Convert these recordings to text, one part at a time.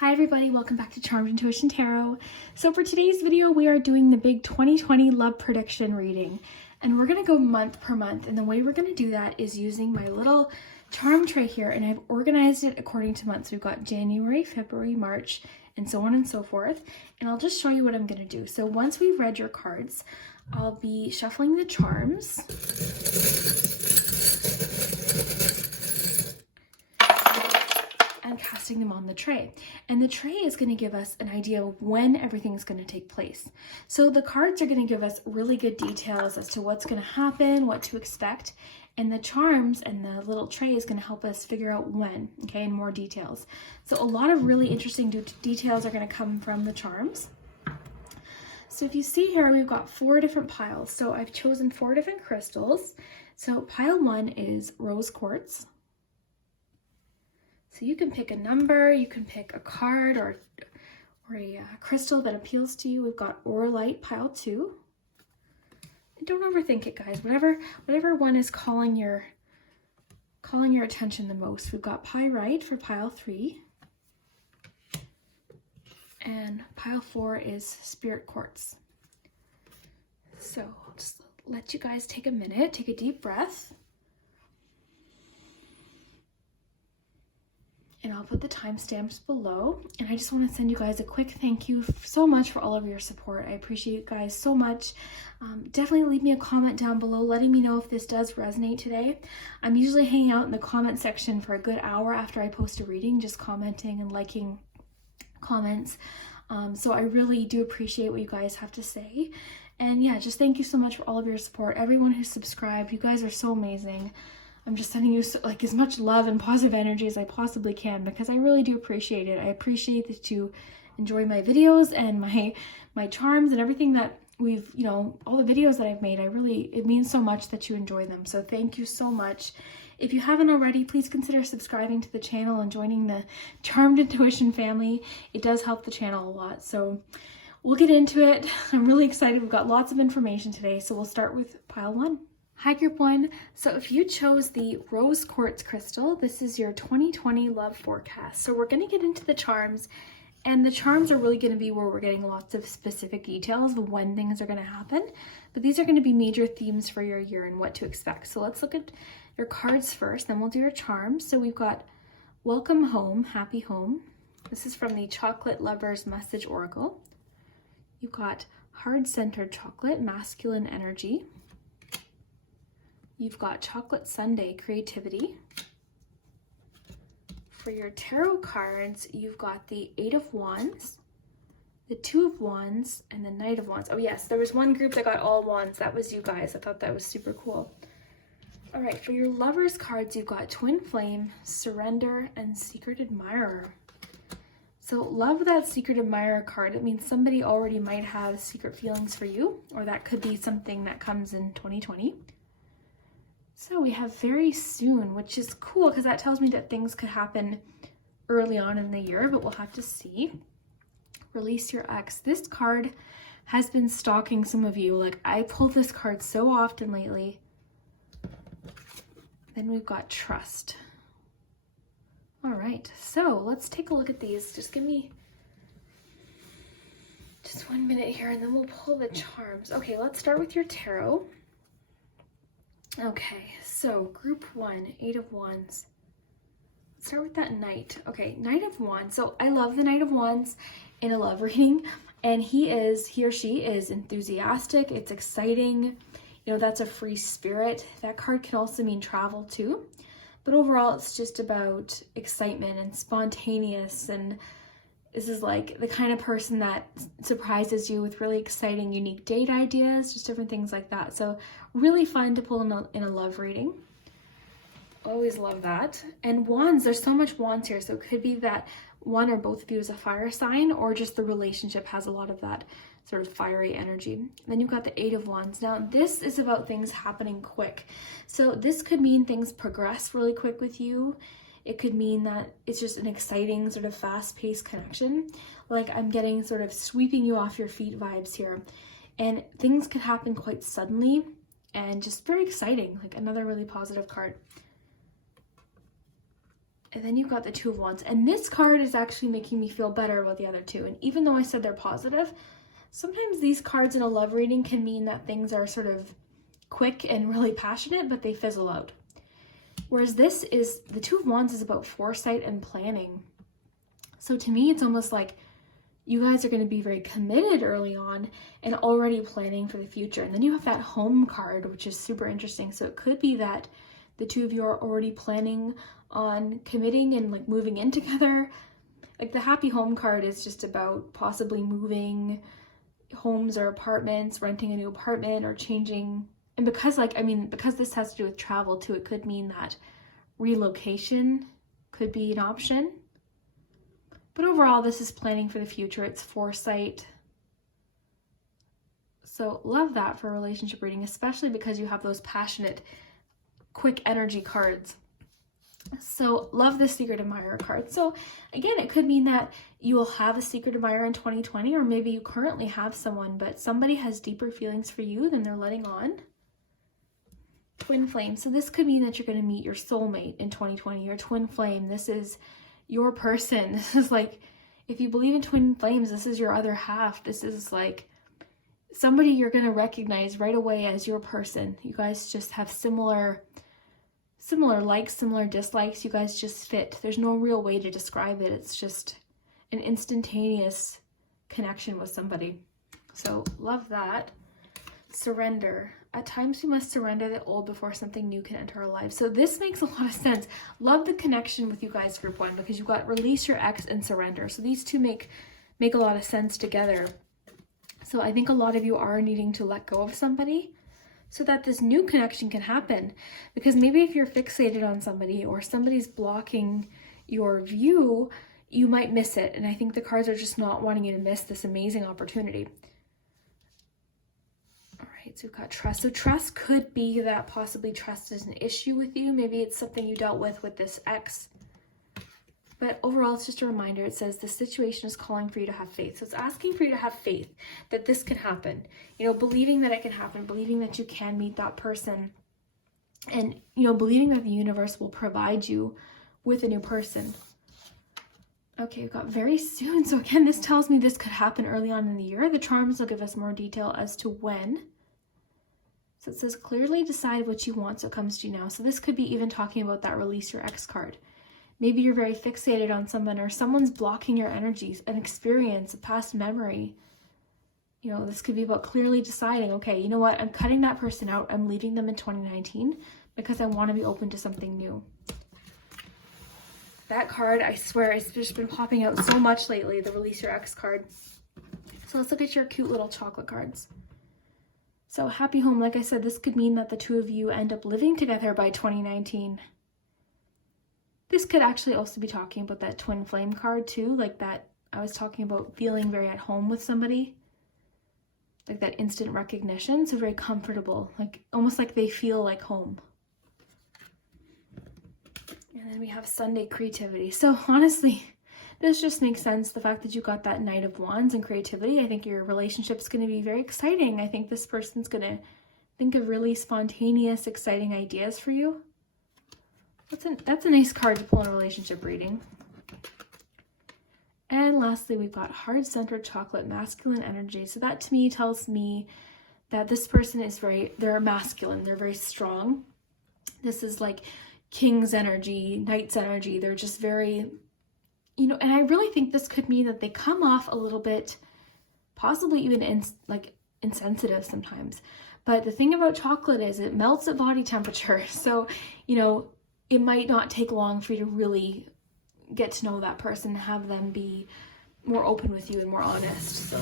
Hi everybody, welcome back to Charmed Intuition Tarot. So for today's video, we are doing the big 2020 love prediction reading. And we're going to go month per month. And the way we're going to do that is using my little charm tray here. And I've organized it according to months. We've got January, February, March, and so on and so forth. And I'll just show you what I'm going to do. So once we've read your cards, I'll be shuffling the charms. And casting them on the tray. And the tray is going to give us an idea of when everything's going to take place. So the cards are going to give us really good details as to what's going to happen, what to expect. And the charms and the little tray is going to help us figure out when, okay, and more details. So a lot of really interesting details are going to come from the charms. So if you see here, we've got 4 different piles. So I've chosen 4 different crystals. So pile 1 is rose quartz. So you can pick a number, you can pick a card or a crystal that appeals to you. We've got Orlite pile 2. And don't overthink it, guys. Whatever one is calling your attention the most. We've got Pyrite for pile 3. And pile 4 is Spirit Quartz. So I'll just let you guys take a minute, take a deep breath. And I'll put the timestamps below. And I just want to send you guys a quick thank you so much for all of your support. I appreciate you guys so much. Definitely leave me a comment down below letting me know if this does resonate today. I'm usually hanging out in the comment section for a good hour after I post a reading, just commenting and liking comments. So I really do appreciate what you guys have to say. And yeah, just thank you so much for all of your support. Everyone who's subscribed, you guys are so amazing. I'm just sending you as much love and positive energy as I possibly can because I really do appreciate it. I appreciate that you enjoy my videos and my charms and everything that we've, all the videos that I've made. It means so much that you enjoy them. So thank you so much. If you haven't already, please consider subscribing to the channel and joining the Charmed Intuition family. It does help the channel a lot. So we'll get into it. I'm really excited. We've got lots of information today. So we'll start with pile 1. Hi group 1. So if you chose the rose quartz crystal, this is your 2020 love forecast. So we're going to get into the charms, and the charms are really going to be where we're getting lots of specific details of when things are going to happen. But these are going to be major themes for your year and what to expect. So let's look at your cards first, then we'll do your charms. So we've got Welcome Home, Happy Home. This is from the Chocolate Lovers Message Oracle. You've got Heart-Centered Chocolate, Masculine Energy. You've got Chocolate Sundae, Creativity. For your tarot cards, you've got the 8 of Wands, the 2 of Wands, and the Knight of Wands. Oh yes, there was one group that got all wands. That was you guys. I thought that was super cool. All right, for your lovers cards, you've got Twin Flame, Surrender, and Secret Admirer. So love that Secret Admirer card. It means somebody already might have secret feelings for you, or that could be something that comes in 2020. So we have very soon, which is cool because that tells me that things could happen early on in the year, but we'll have to see. Release your ex. This card has been stalking some of you. Like, I pull this card so often lately. Then we've got Trust. All right, so let's take a look at these. Just give me just 1 minute here and then we'll pull the charms. Okay, let's start with your tarot. Okay, so group 1, 8 of Wands. Let's start with that Knight. Okay, Knight of Wands. So I love the Knight of Wands in a love reading, and he or she is enthusiastic. It's exciting. That's a free spirit. That card can also mean travel too. But overall, it's just about excitement and spontaneous, and this is like the kind of person that surprises you with really exciting, unique date ideas, just different things like that. So really fun to pull in a love reading. Always love that. And Wands, there's so much Wands here. So it could be that one or both of you is a fire sign, or just the relationship has a lot of that sort of fiery energy. Then you've got the 8 of Wands. Now this is about things happening quick. So this could mean things progress really quick with you. It could mean that it's just an exciting sort of fast-paced connection. Like I'm getting sort of sweeping you off your feet vibes here. And things could happen quite suddenly and just very exciting, like another really positive card. And then you've got the Two of Wands. And this card is actually making me feel better about the other two. And even though I said they're positive, sometimes these cards in a love reading can mean that things are sort of quick and really passionate, but they fizzle out. Whereas this is, the Two of Wands is about foresight and planning. So to me, it's almost like you guys are going to be very committed early on and already planning for the future. And then you have that home card, which is super interesting. So it could be that the two of you are already planning on committing and like moving in together. Like the happy home card is just about possibly moving homes or apartments, renting a new apartment or changing. And because because this has to do with travel too, it could mean that relocation could be an option. But overall, this is planning for the future. It's foresight. So love that for a relationship reading, especially because you have those passionate, quick energy cards. So love the secret admirer card. So again, it could mean that you will have a secret admirer in 2020, or maybe you currently have someone, but somebody has deeper feelings for you than they're letting on. Twin flame. So this could mean that you're going to meet your soulmate in 2020, your twin flame. This is your person. This is like, if you believe in twin flames, this is your other half. This is like somebody you're going to recognize right away as your person. You guys just have similar likes, similar dislikes. You guys just fit. There's no real way to describe it. It's just an instantaneous connection with somebody. So love that. Surrender. At times we must surrender the old before something new can enter our lives. So this makes a lot of sense. Love the connection with you guys, group one, because you've got release your ex and surrender. So these two make a lot of sense together. So I think a lot of you are needing to let go of somebody so that this new connection can happen. Because maybe if you're fixated on somebody or somebody's blocking your view, you might miss it. And I think the cards are just not wanting you to miss this amazing opportunity. All right, so we've got trust. So trust could be that possibly trust is an issue with you. Maybe it's something you dealt with this ex. But overall, it's just a reminder. It says the situation is calling for you to have faith. So it's asking for you to have faith that this can happen. You know, believing that it can happen, believing that you can meet that person. And, you know, believing that the universe will provide you with a new person. Okay, we've got very soon. So again, this tells me this could happen early on in the year. The charms will give us more detail as to when. So it says clearly decide what you want so it comes to you now. So this could be even talking about that release your ex card. Maybe you're very fixated on someone or someone's blocking your energies, an experience, a past memory. You know, this could be about clearly deciding, okay, you know what? I'm cutting that person out. I'm leaving them in 2019 because I want to be open to something new. That card, I swear, it's just been popping out so much lately, the release your ex card. So let's look at your cute little chocolate cards. So happy home, like I said, this could mean that the two of you end up living together by 2019. This could actually also be talking about that twin flame card too, like that I was talking about feeling very at home with somebody. Like that instant recognition, so very comfortable, like almost like they feel like home. And then we have Sunday creativity. So honestly, this just makes sense. The fact that you got that Knight of Wands and creativity, I think your relationship's going to be very exciting. I think this person's going to think of really spontaneous, exciting ideas for you. That's a nice card to pull in a relationship reading. And lastly, we've got heart-centered chocolate, masculine energy. So that to me tells me that this person is they're masculine. They're very strong. This is like King's energy, Knight's energy. They're just very, you know, and I really think this could mean that they come off a little bit, possibly even insensitive sometimes. But the thing about chocolate is it melts at body temperature. So, you know, it might not take long for you to really get to know that person, have them be more open with you and more honest. So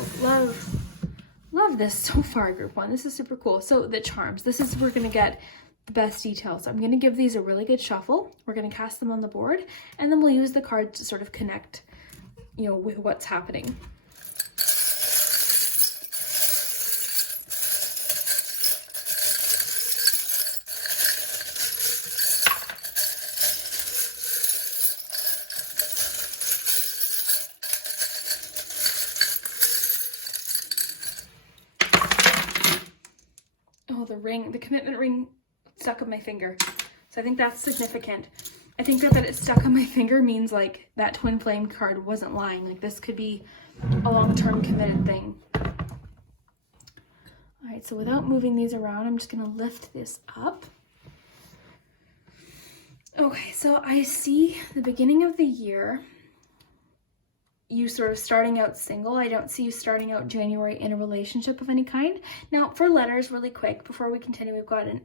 love this so far, group one. This is super cool. So the charms, this is where we're going to get the best details. I'm going to give these a really good shuffle. We're going to cast them on the board, and then we'll use the cards to sort of connect, you know, with what's happening. Oh, the commitment ring stuck on my finger. So I think that's significant. I think that it's stuck on my finger means like that twin flame card wasn't lying. Like this could be a long-term committed thing. All right, so without moving these around, I'm just gonna lift this up. Okay, so I see the beginning of the year, you sort of starting out single. I don't see you starting out January in a relationship of any kind. Now, for letters, really quick, before we continue, we've got an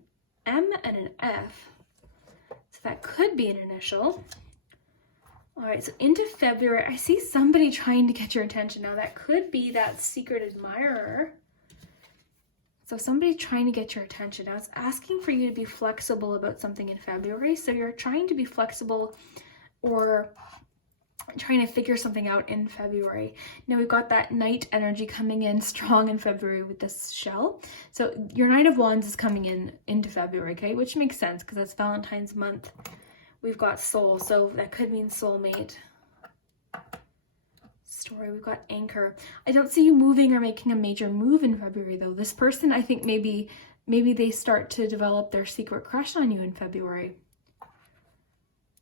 M and an F. So that could be an initial. All right, so into February, I see somebody trying to get your attention. Now, that could be that secret admirer. So somebody trying to get your attention. Now, it's asking for you to be flexible about something in February. So you're trying to be flexible or trying to figure something out in February. Now we've got that Knight energy coming in strong in February with this shell. So your Knight of Wands is coming in into February, okay? Which makes sense because that's Valentine's month. We've got soul, so that could mean soulmate. Story, we've got anchor. I don't see you moving or making a major move in February though. This person, I think maybe they start to develop their secret crush on you in February.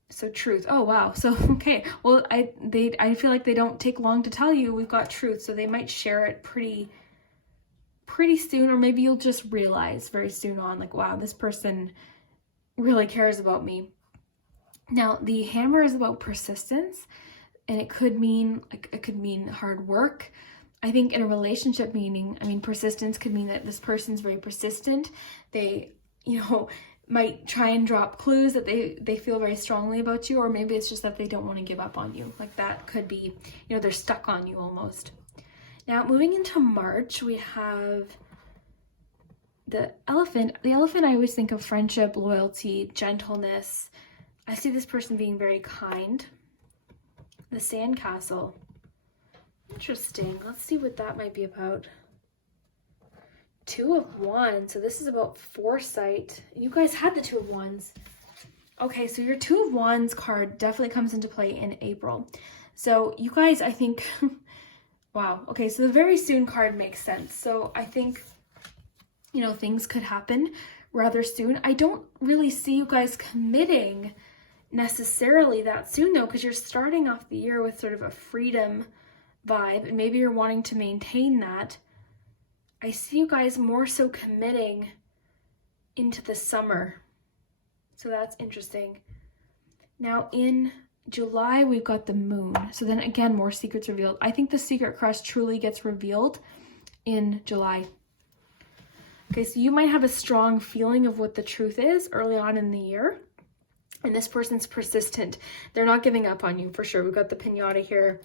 So truth. Oh wow. So okay. Well, I feel like they don't take long to tell you. We've got truth, so they might share it pretty soon, or maybe you'll just realize very soon on, like, wow, this person really cares about me. Now the hammer is about persistence, and it could mean hard work. I think in a relationship persistence could mean that this person's very persistent. They, might try and drop clues that they feel very strongly about you, or maybe it's just that they don't want to give up on you. Like that could be, they're stuck on you almost. Now moving into March, we have the elephant. The elephant, I always think of friendship, loyalty, gentleness. I see this person being very kind. The sandcastle. Interesting. Let's see what that might be about. Two of Wands. So this is about foresight. You guys had the Two of Wands. Okay, so your Two of Wands card definitely comes into play in April. So you guys, I think, wow. Okay, so the very soon card makes sense. So I think, things could happen rather soon. I don't really see you guys committing necessarily that soon though, because you're starting off the year with sort of a freedom vibe, and maybe you're wanting to maintain that. I see you guys more so committing into the summer. So that's interesting. Now in July, we've got the moon. So then again, more secrets revealed. I think the secret crush truly gets revealed in July. Okay, so you might have a strong feeling of what the truth is early on in the year. And this person's persistent. They're not giving up on you for sure. We've got the piñata here.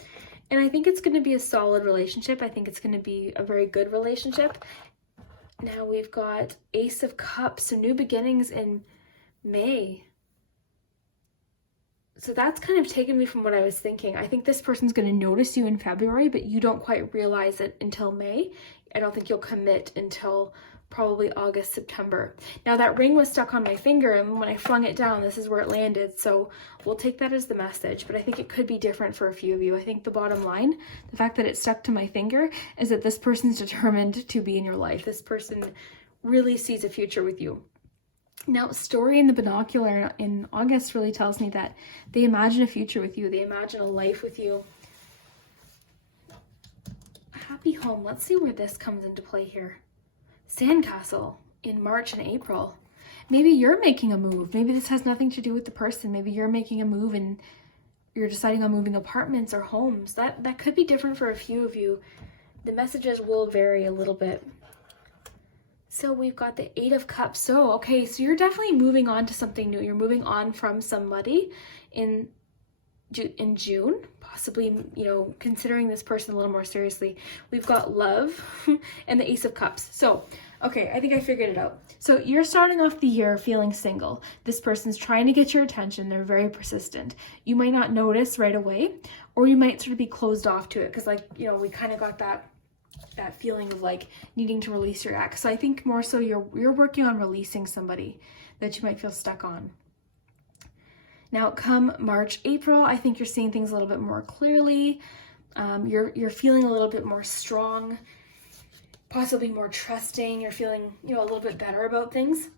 And I think it's going to be a solid relationship. I think it's going to be a very good relationship. Now we've got Ace of Cups, so new beginnings in May. So that's kind of taken me from what I was thinking. I think this person's going to notice you in February, but you don't quite realize it until May. I don't think you'll commit until probably August, September. Now that ring was stuck on my finger, and when I flung it down, this is where it landed. So we'll take that as the message, but I think it could be different for a few of you. I think the bottom line, the fact that it stuck to my finger, is that this person's determined to be in your life. This person really sees a future with you. Now, story in the binocular in August really tells me that they imagine a future with you. They imagine a life with you. Happy home. Let's see where this comes into play here. Sandcastle in March and April. Maybe you're making a move. Maybe this has nothing to do with the person. Maybe you're making a move and you're deciding on moving apartments or homes. That could be different for a few of you. The messages will vary a little bit. So we've got the Eight of Cups. So, okay, so you're definitely moving on to something new. You're moving on from somebody in June, possibly, considering this person a little more seriously. We've got love and the Ace of Cups. So, okay, I think I figured it out. So you're starting off the year feeling single. This person's trying to get your attention. They're very persistent. You might not notice right away, or you might sort of be closed off to it because, we kind of got that feeling of needing to release your ex. So I think more so you're working on releasing somebody that you might feel stuck on. Now, come March, April, I think you're seeing things a little bit more clearly. You're feeling a little bit more strong, possibly more trusting. You're feeling, a little bit better about things.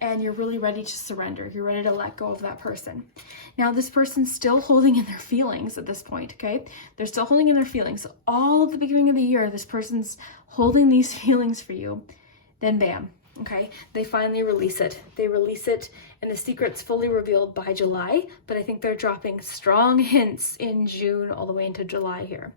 and you're really ready to surrender. You're ready to let go of that person. Now, this person's still holding in their feelings at this point, okay? They're still holding in their feelings. So all at the beginning of the year, this person's holding these feelings for you. Then bam, okay? They finally release it. They release it, and the secret's fully revealed by July, but I think they're dropping strong hints in June all the way into July here.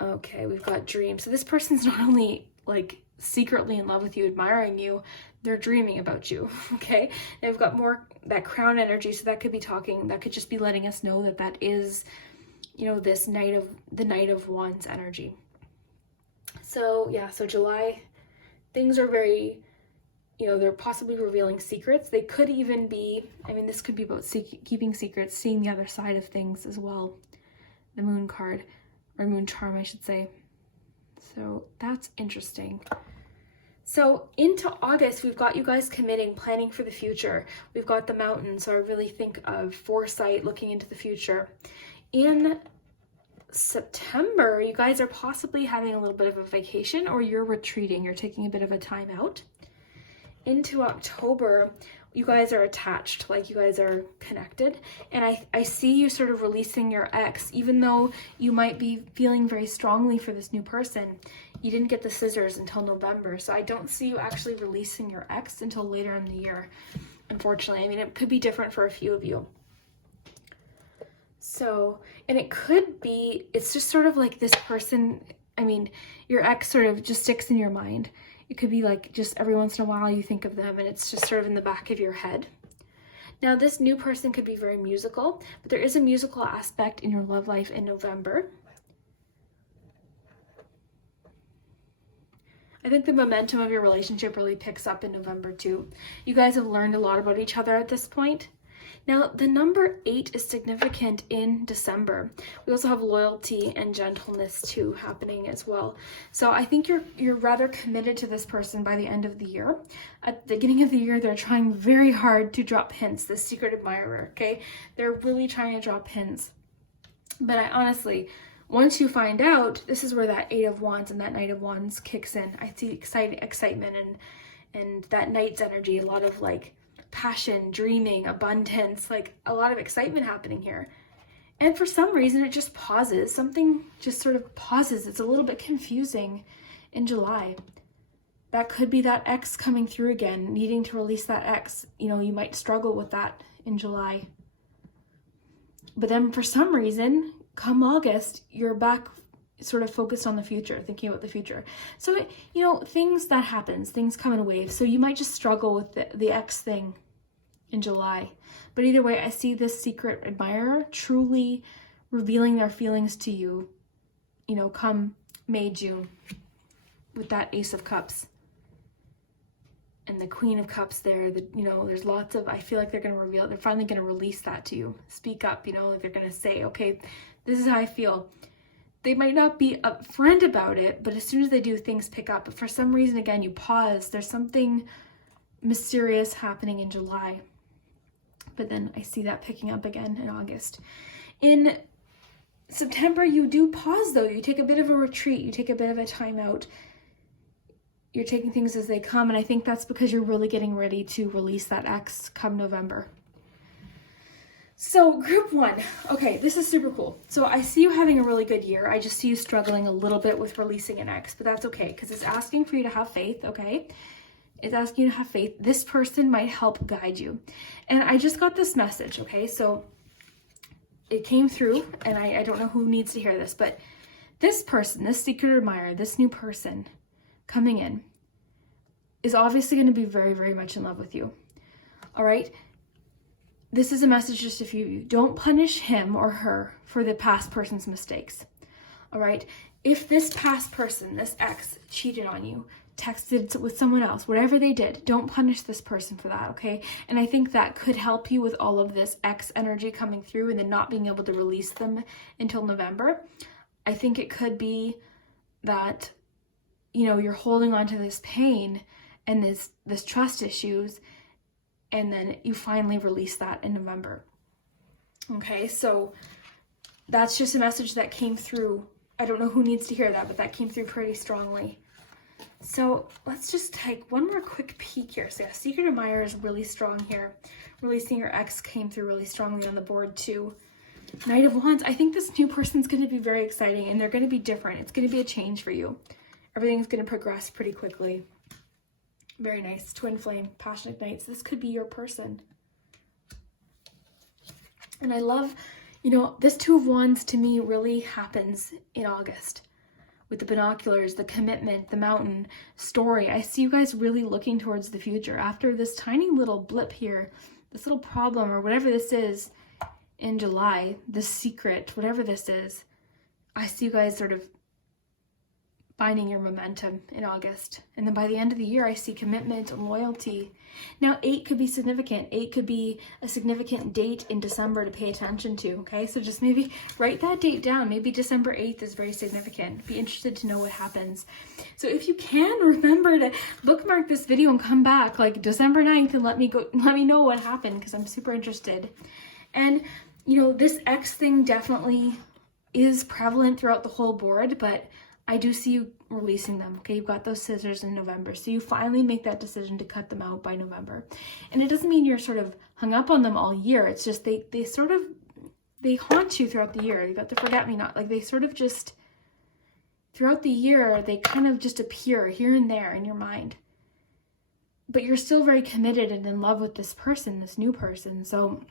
Okay, we've got dreams. So this person's not only like secretly in love with you, admiring you, they're dreaming about you, okay? They've got more that crown energy, so that could be talking, that could just be letting us know that that is, you know, this the Knight of Wands energy. So yeah, so July, things are very, you know, they're possibly revealing secrets. They could even be, I mean, this could be about keeping secrets, seeing the other side of things as well. The Moon card, or Moon charm, I should say. So that's interesting. So into August, we've got you guys committing, planning for the future. We've got the mountain, so I really think of foresight, looking into the future. In September, you guys are possibly having a little bit of a vacation, or you're retreating, you're taking a bit of a time out. Into October, you guys are attached, like you guys are connected, and I see you sort of releasing your ex. Even though you might be feeling very strongly for this new person, you didn't get the scissors until November, so I don't see you actually releasing your ex until later in the year, unfortunately. I mean, it could be different for a few of you. So, and it could be, it's just sort of like this person, I mean, your ex sort of just sticks in your mind. It could be like just every once in a while you think of them and it's just sort of in the back of your head. Now, this new person could be very musical, but there is a musical aspect in your love life in November. I think the momentum of your relationship really picks up in November too. You guys have learned a lot about each other at this point. Now, the number 8 is significant in December. We also have loyalty and gentleness too happening as well. So I think you're rather committed to this person by the end of the year. At the beginning of the year, they're trying very hard to drop hints, the secret admirer, okay? They're really trying to drop hints. But I honestly, once you find out, this is where that 8 of Wands and that Knight of Wands kicks in. I see excitement and that Knight's energy, a lot of like passion, dreaming, abundance, like a lot of excitement happening here. And for some reason, it just pauses. Something just sort of pauses. It's a little bit confusing in July. That could be that ex coming through again, needing to release that ex. You know, you might struggle with that in July. But then for some reason, come August, you're back sort of focused on the future, thinking about the future. So, you know, things that happens, things come in waves. So you might just struggle with the ex thing in July. But either way, I see this secret admirer truly revealing their feelings to you, you know, come May, June, with that Ace of Cups and the Queen of Cups there. You know, there's lots of, I feel like they're finally going to release that to you. Speak up, you know, like they're going to say, okay, this is how I feel. They might not be upfront about it, but as soon as they do, things pick up. But for some reason, again, you pause. There's something mysterious happening in July. But then I see that picking up again in August. In September, you do pause, though. You take a bit of a retreat. You take a bit of a time out. You're taking things as they come. And I think that's because you're really getting ready to release that ex come November. So group 1, okay, this is super cool. So I see you having a really good year. I just see you struggling a little bit with releasing an ex, but that's okay because it's asking for you to have faith, okay? It's asking you to have faith. This person might help guide you. And I just got this message, okay? So it came through, and I don't know who needs to hear this, but this person, this secret admirer, this new person coming in is obviously going to be very, very much in love with you, all right? This is a message just a few of you. Don't punish him or her for the past person's mistakes, all right? If this past person, this ex, cheated on you, texted with someone else, whatever they did, don't punish this person for that, okay? And I think that could help you with all of this ex energy coming through and then not being able to release them until November. I think it could be that, you know, you're holding on to this pain and this trust issues, and then you finally release that in November. Okay, so that's just a message that came through. I don't know who needs to hear that, but that came through pretty strongly. So let's just take one more quick peek here. So yeah, Secret Admirer is really strong here. Releasing your ex came through really strongly on the board too. Knight of Wands, I think this new person's going to be very exciting and they're going to be different. It's going to be a change for you. Everything's going to progress pretty quickly. Very nice. Twin Flame, Passionate Knights. This could be your person. And I love, you know, this Two of Wands to me really happens in August. With the binoculars, the commitment, the mountain story. I see you guys really looking towards the future. After this tiny little blip here, this little problem or whatever this is in July, this secret, whatever this is, I see you guys sort of finding your momentum in August. And then by the end of the year, I see commitment and loyalty. Now, 8 could be significant. 8 could be a significant date in December to pay attention to, okay? So just maybe write that date down. Maybe December 8th is very significant. Be interested to know what happens. So if you can, remember to bookmark this video and come back like December 9th and let me know what happened, because I'm super interested. And, you know, this X thing definitely is prevalent throughout the whole board, but I do see you releasing them, okay? You've got those scissors in November, so you finally make that decision to cut them out by November. And it doesn't mean you're sort of hung up on them all year. It's just they haunt you throughout the year. You got the forget-me-not. Like they sort of just, throughout the year, they kind of just appear here and there in your mind. But you're still very committed and in love with this person, this new person. So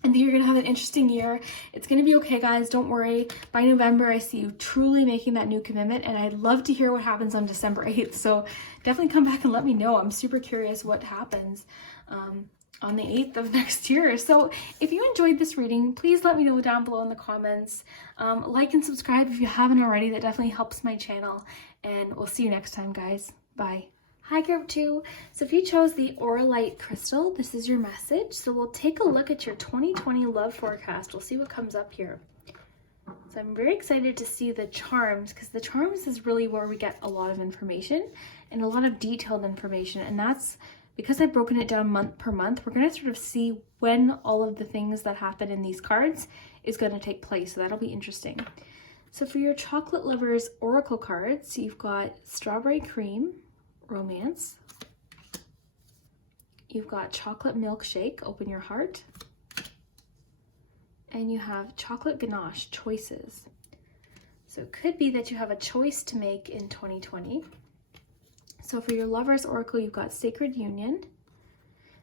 I think you're going to have an interesting year. It's going to be okay, guys. Don't worry. By November, I see you truly making that new commitment, and I'd love to hear what happens on December 8th. So definitely come back and let me know. I'm super curious what happens on the 8th of next year. So if you enjoyed this reading, please let me know down below in the comments. Like and subscribe if you haven't already. That definitely helps my channel. And we'll see you next time, guys. Bye. Hi group 2, so if you chose the Auralite crystal, this is your message. So we'll take a look at your 2020 love forecast. We'll see what comes up here. So I'm very excited to see the charms, because the charms is really where we get a lot of information and a lot of detailed information. And that's because I've broken it down month per month. We're going to sort of see when all of the things that happen in these cards is going to take place. So that'll be interesting. So for your chocolate lovers oracle cards, you've got Strawberry Cream, Romance. You've got Chocolate Milkshake, Open Your Heart. And you have Chocolate Ganache, Choices. So it could be that you have a choice to make in 2020. So for your Lover's Oracle, you've got Sacred Union.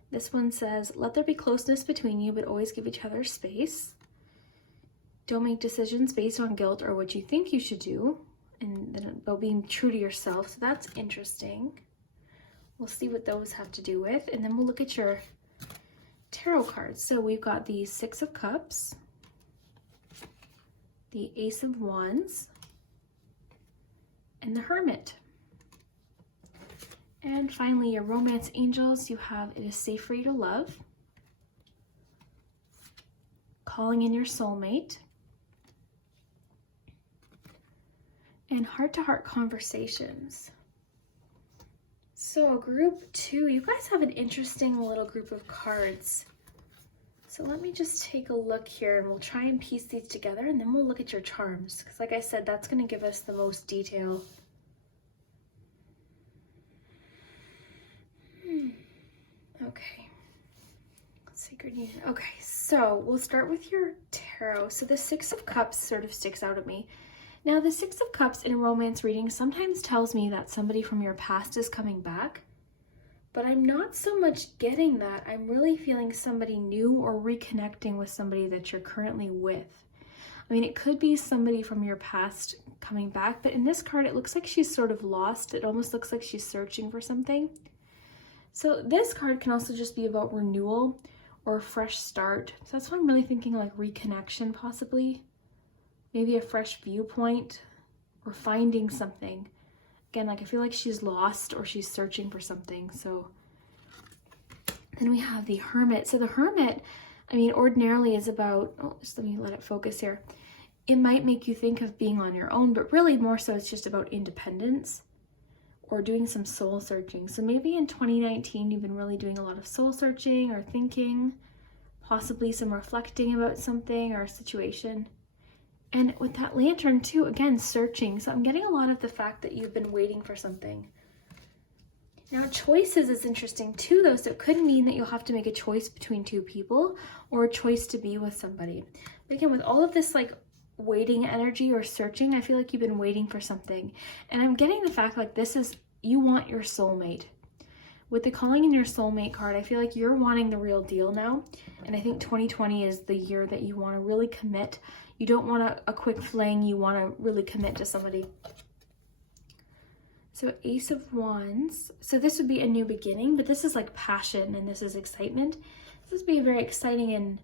This one says, let there be closeness between you, but always give each other space. Don't make decisions based on guilt or what you think you should do, and then about being true to yourself. So that's interesting. We'll see what those have to do with, and then we'll look at your tarot cards. So we've got the Six of Cups, the Ace of Wands, and the Hermit. And finally, your romance angels, you have It Is Safe for You to Love, Calling in Your Soulmate, and heart-to-heart conversations. So group 2, you guys have an interesting little group of cards. So let me just take a look here and we'll try and piece these together, and then we'll look at your charms. Because like I said, that's going to give us the most detail. Okay. Sacred Union. Okay, so we'll start with your tarot. So the Six of Cups sort of sticks out at me. Now, the Six of Cups in a romance reading sometimes tells me that somebody from your past is coming back, but I'm not so much getting that. I'm really feeling somebody new or reconnecting with somebody that you're currently with. I mean, it could be somebody from your past coming back, but in this card, it looks like she's sort of lost. It almost looks like she's searching for something. So this card can also just be about renewal or a fresh start. So that's why I'm really thinking like reconnection possibly. Maybe a fresh viewpoint or finding something. Again, like I feel like she's lost or she's searching for something. So then we have the Hermit. So the Hermit, I mean, ordinarily is about, oh, just let me let it focus here. It might make you think of being on your own, but really more so it's just about independence or doing some soul searching. So maybe in 2019, you've been really doing a lot of soul searching or thinking, possibly some reflecting about something or a situation. And with that Lantern too, again, searching. So I'm getting a lot of the fact that you've been waiting for something. Now, choices is interesting too, though. So it could mean that you'll have to make a choice between two people or a choice to be with somebody. But again, with all of this like waiting energy or searching, I feel like you've been waiting for something. And I'm getting the fact like this is, you want your soulmate. With the calling in your soulmate card, I feel like you're wanting the real deal now. And I think 2020 is the year that you want to really commit. You don't want a quick fling. You want to really commit to somebody. So Ace of Wands. So this would be a new beginning, but this is like passion and this is excitement. This would be a very exciting and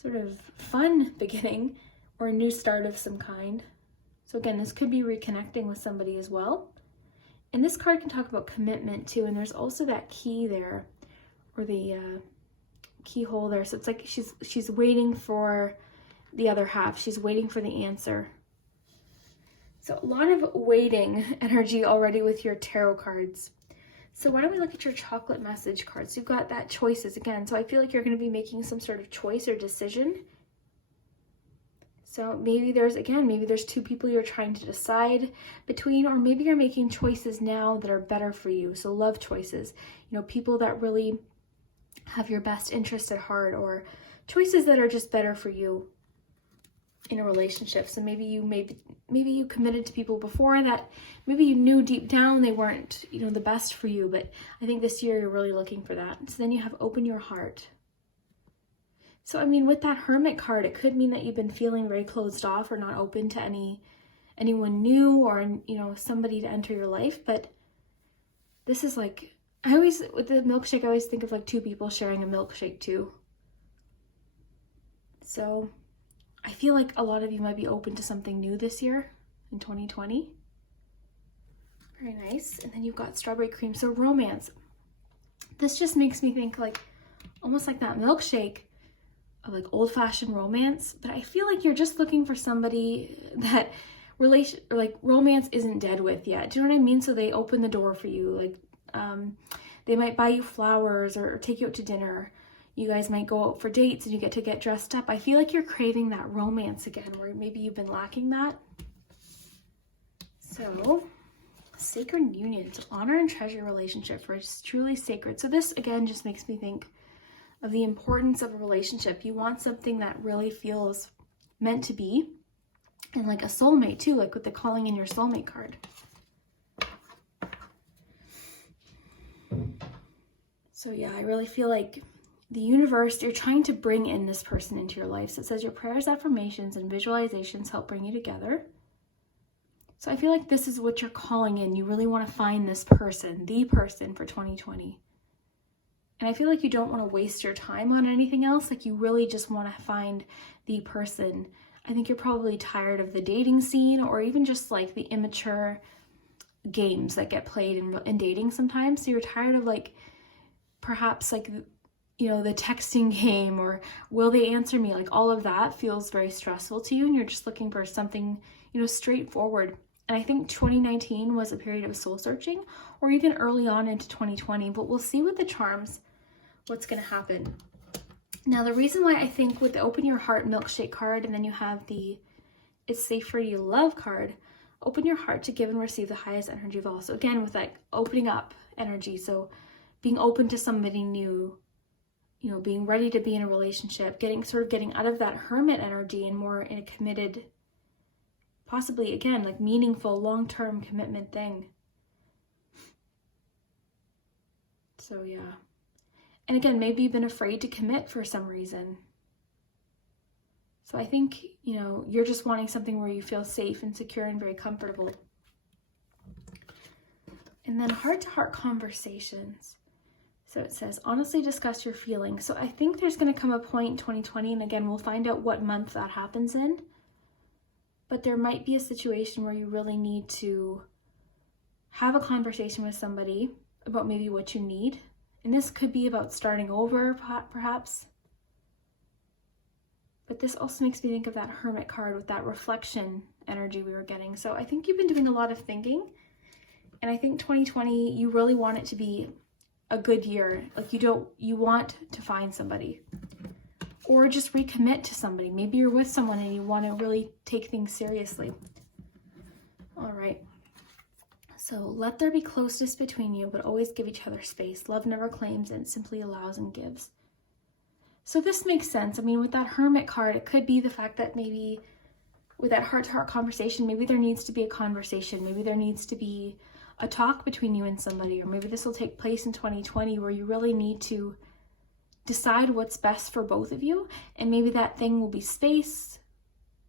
sort of fun beginning or a new start of some kind. So again, this could be reconnecting with somebody as well. And this card can talk about commitment too. And there's also that key there, or the keyhole there. So it's like she's waiting for the other half. She's waiting for the answer. So a lot of waiting energy already with your tarot cards. So why don't we look at your chocolate message cards? You've got that choices again. So I feel like you're going to be making some sort of choice or decision. So maybe there's two people you're trying to decide between, or maybe you're making choices now that are better for you. So love choices, you know, people that really have your best interest at heart, or choices that are just better for you in a relationship. So maybe you committed to people before that maybe you knew deep down they weren't, you know, the best for you, but I think this year you're really looking for that. So then you have open your heart. So I mean, with that Hermit card, it could mean that you've been feeling very closed off or not open to anyone new, or, you know, somebody to enter your life. But this is like, with the milkshake, I always think of like two people sharing a milkshake too. So I feel like a lot of you might be open to something new this year in 2020. Very nice. And then you've got strawberry cream. So romance. This just makes me think like almost like that milkshake of like old-fashioned romance. But I feel like you're just looking for somebody that romance isn't dead with yet. Do you know what I mean? So they open the door for you. Like they might buy you flowers or take you out to dinner. You guys might go out for dates and you get to get dressed up. I feel like you're craving that romance again, where maybe you've been lacking that. So, sacred union, to honor and treasure your relationship, for it's truly sacred. So this again just makes me think of the importance of a relationship. You want something that really feels meant to be, and like a soulmate too, like with the calling in your soulmate card. So yeah, I really feel like the universe, you're trying to bring in this person into your life. So it says your prayers, affirmations, and visualizations help bring you together. So I feel like this is what you're calling in. You really want to find this person, the person for 2020. And I feel like you don't want to waste your time on anything else. Like you really just want to find the person. I think you're probably tired of the dating scene, or even just like the immature games that get played in dating sometimes. So you're tired of like, perhaps like, you know, the texting game, or will they answer me? Like all of that feels very stressful to you, and you're just looking for something, you know, straightforward. And I think 2019 was a period of soul searching, or even early on into 2020, but we'll see with the charms what's going to happen. Now, the reason why I think with the open your heart milkshake card, and then you have the it's safe for you love card, open your heart to give and receive the highest energy of all. So again, with like opening up energy, so being open to somebody new, you know, being ready to be in a relationship, getting out of that hermit energy and more in a committed, possibly again, like meaningful, long-term commitment thing. So yeah. And again, maybe you've been afraid to commit for some reason. So I think, you know, you're just wanting something where you feel safe and secure and very comfortable. And then heart-to-heart conversations. So it says, honestly discuss your feelings. So I think there's going to come a point in 2020, and again, we'll find out what month that happens in. But there might be a situation where you really need to have a conversation with somebody about maybe what you need. And this could be about starting over, perhaps. But this also makes me think of that Hermit card with that reflection energy we were getting. So I think you've been doing a lot of thinking. And I think 2020, you really want it to be a good year. Like you want to find somebody. or just recommit to somebody. Maybe you're with someone and you want to really take things seriously. All right. So let there be closeness between you, but always give each other space. Love never claims, and it simply allows and gives. So this makes sense. I mean, with that Hermit card, it could be the fact that maybe with that heart-to-heart conversation, maybe there needs to be a conversation. Maybe there needs to be a talk between you and somebody, or maybe this will take place in 2020 where you really need to decide what's best for both of you. And maybe that thing will be space.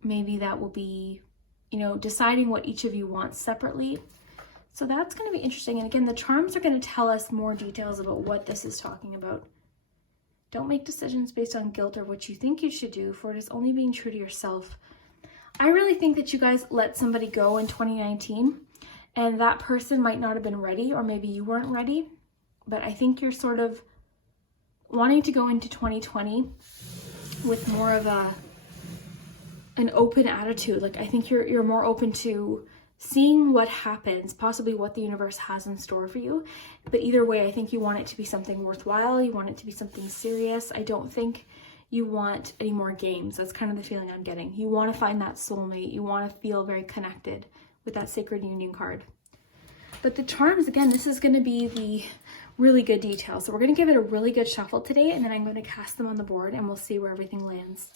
Maybe that will be, you know, deciding what each of you wants separately. So that's going to be interesting. And again, the charms are going to tell us more details about what this is talking about. Don't make decisions based on guilt or what you think you should do, for it is only being true to yourself. I really think that you guys let somebody go in 2019, and that person might not have been ready, or maybe you weren't ready, but I think you're sort of wanting to go into 2020 with more of an open attitude. Like, I think you're more open to seeing what happens, possibly what the universe has in store for you. But either way, I think you want it to be something worthwhile. You want it to be something serious. I don't think you want any more games. That's kind of the feeling I'm getting. You want to find that soulmate. You want to feel very connected with that sacred union card. But the charms, again, this is going to be the really good detail. So we're going to give it a really good shuffle today, and then I'm going to cast them on the board and we'll see where everything lands.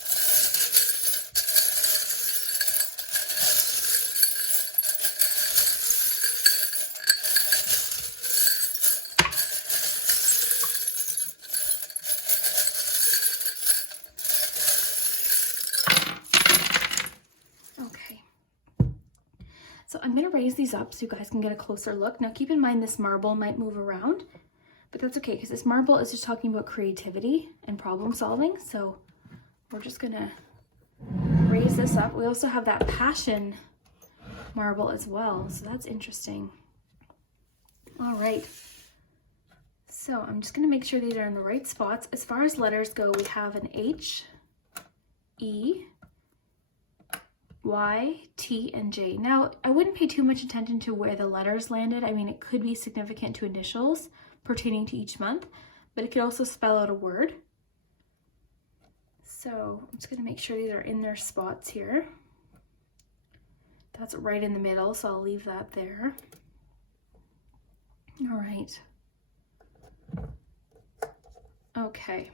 So I'm going to raise these up so you guys can get a closer look. Now keep in mind this marble might move around, but that's okay because this marble is just talking about creativity and problem solving. So we're just going to raise this up. We also have that passion marble as well, so that's interesting. All right. So I'm just going to make sure these are in the right spots. As far as letters go, we have an H, E, Y, T, and J. Now, I wouldn't pay too much attention to where the letters landed. I mean, it could be significant to initials pertaining to each month, but it could also spell out a word. So I'm just going to make sure these are in their spots here. That's right in the middle, so I'll leave that there. All right. Okay.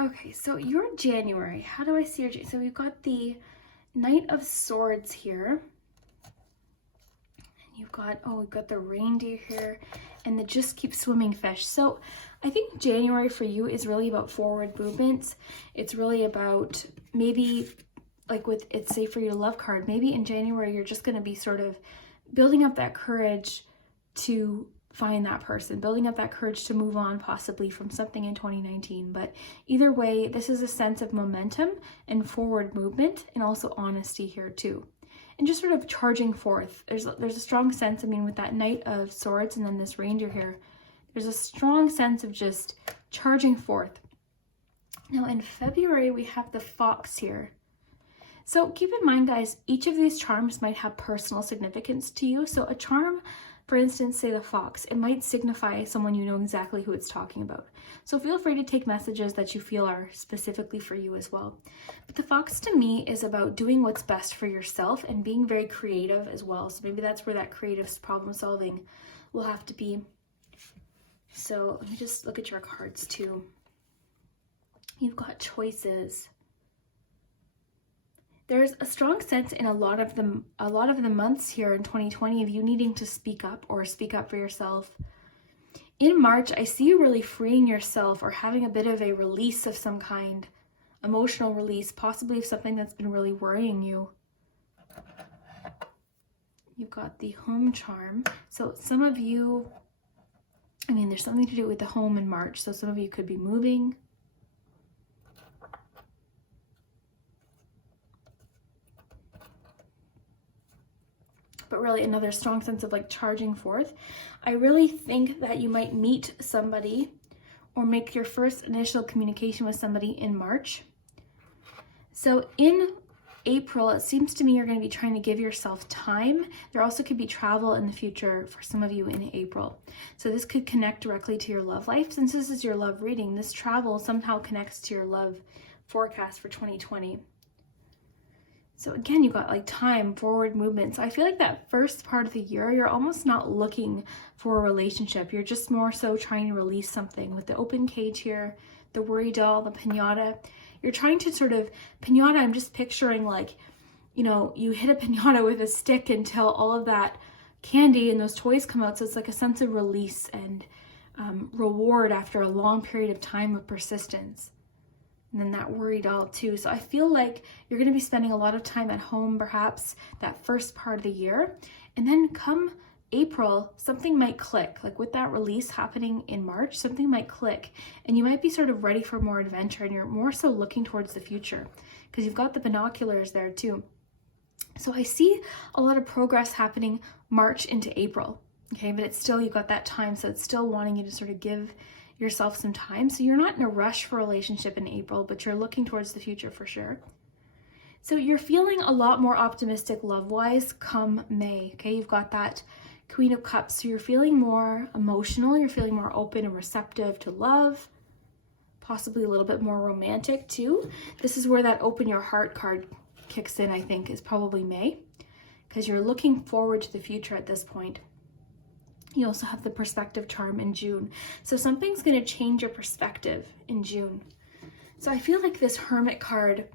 Okay, so your January, how do I see your January? So we've got the Knight of Swords here. And you've got, oh, we've got the reindeer here and the just keep swimming fish. So I think January for you is really about forward movements. It's really about maybe like with It's Safe for You to Love card, maybe in January you're just going to be sort of building up that courage to find that person, building up that courage to move on possibly from something in 2019. But either way, this is a sense of momentum and forward movement, and also honesty here too. And just sort of charging forth. There's a strong sense, I mean, with that Knight of Swords and then this reindeer here, there's a strong sense of just charging forth. Now in February, we have the Fox here. So keep in mind, guys, each of these charms might have personal significance to you. So a charm, for instance, say the fox, it might signify someone you know exactly who it's talking about. So feel free to take messages that you feel are specifically for you as well. But the fox to me is about doing what's best for yourself and being very creative as well. So maybe that's where that creative problem solving will have to be. So let me just look at your cards too. You've got choices. There's a strong sense in a lot of the months here in 2020 of you needing to speak up or speak up for yourself. In March, I see you really freeing yourself or having a bit of a release of some kind, emotional release, possibly of something that's been really worrying you. You've got the home charm. So some of you, I mean, there's something to do with the home in March. So some of you could be moving. But really another strong sense of like charging forth. I really think that you might meet somebody or make your first initial communication with somebody in March. So in April, it seems to me you're going to be trying to give yourself time. There also could be travel in the future for some of you in April. So this could connect directly to your love life. Since this is your love reading, this travel somehow connects to your love forecast for 2020. So again, you've got like time, forward movement. So I feel like that first part of the year, you're almost not looking for a relationship. You're just more so trying to release something. With the open cage here, the worry doll, the piñata, you're trying to sort of, piñata, I'm just picturing like, you know, you hit a piñata with a stick until all of that candy and those toys come out. So it's like a sense of release and reward after a long period of time of persistence. And then that worry doll too. So I feel like you're going to be spending a lot of time at home, perhaps that first part of the year. And then come April, something might click. Like with that release happening in March, something might click. And you might be sort of ready for more adventure, and you're more so looking towards the future because you've got the binoculars there too. So I see a lot of progress happening March into April. Okay, but it's still, you've got that time. So it's still wanting you to sort of give yourself some time. So you're not in a rush for a relationship in April, but you're looking towards the future for sure. So you're feeling a lot more optimistic love-wise come May. Okay, you've got that Queen of Cups. So you're feeling more emotional. You're feeling more open and receptive to love, possibly a little bit more romantic too. This is where that open your heart card kicks in, I think, is probably May, because you're looking forward to the future at this point. You also have the perspective charm in June. So something's going to change your perspective in June. So I feel like this Hermit card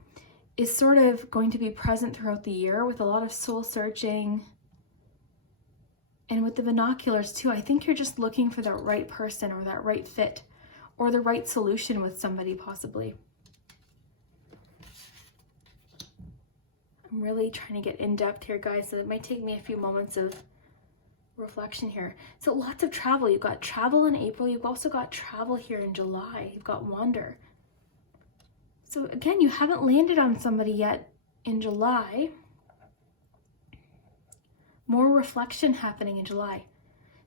is sort of going to be present throughout the year with a lot of soul searching. And with the binoculars too, I think you're just looking for that right person or that right fit or the right solution with somebody possibly. I'm really trying to get in depth here, guys, so it might take me a few moments of reflection here. So lots of travel. You've got travel in April. You've also got travel here in July. You've got wander. So again, you haven't landed on somebody yet in July. More reflection happening in July.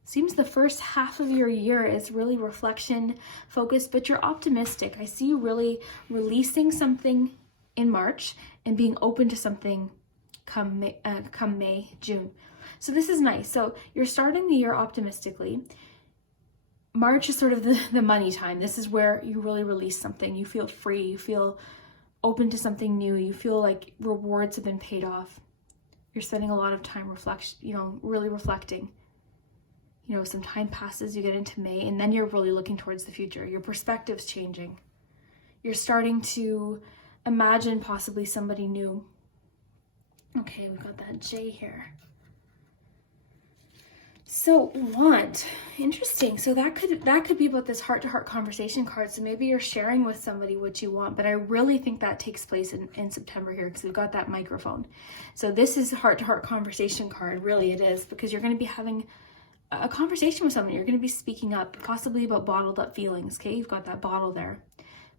Seems the first half of your year is really reflection focused, but you're optimistic. I see you really releasing something in March and being open to something come May, June. So this is nice. So you're starting the year optimistically. March is sort of the money time. This is where you really release something. You feel free. You feel open to something new. You feel like rewards have been paid off. You're spending a lot of time really reflecting. You know, some time passes, you get into May, and then you're really looking towards the future. Your perspective's changing. You're starting to imagine possibly somebody new. Okay, we've got that J here. So want, interesting. So that could be about this heart-to-heart conversation card. So maybe you're sharing with somebody what you want, but I really think that takes place in September here because we've got that microphone. So this is a heart-to-heart conversation card. Really it is, because you're going to be having a conversation with someone. You're going to be speaking up, possibly about bottled up feelings. Okay, you've got that bottle there.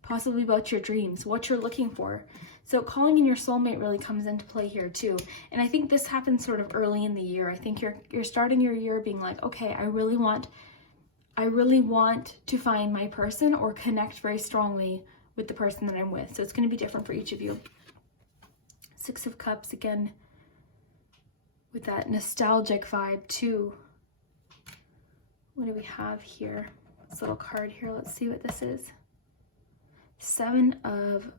Possibly about your dreams, what you're looking for. So calling in your soulmate really comes into play here too. And I think this happens sort of early in the year. I think you're starting your year being like, okay, I really want to find my person or connect very strongly with the person that I'm with. So it's going to be different for each of you. Six of Cups again with that nostalgic vibe too. What do we have here? This little card here. Let's see what this is. Seven of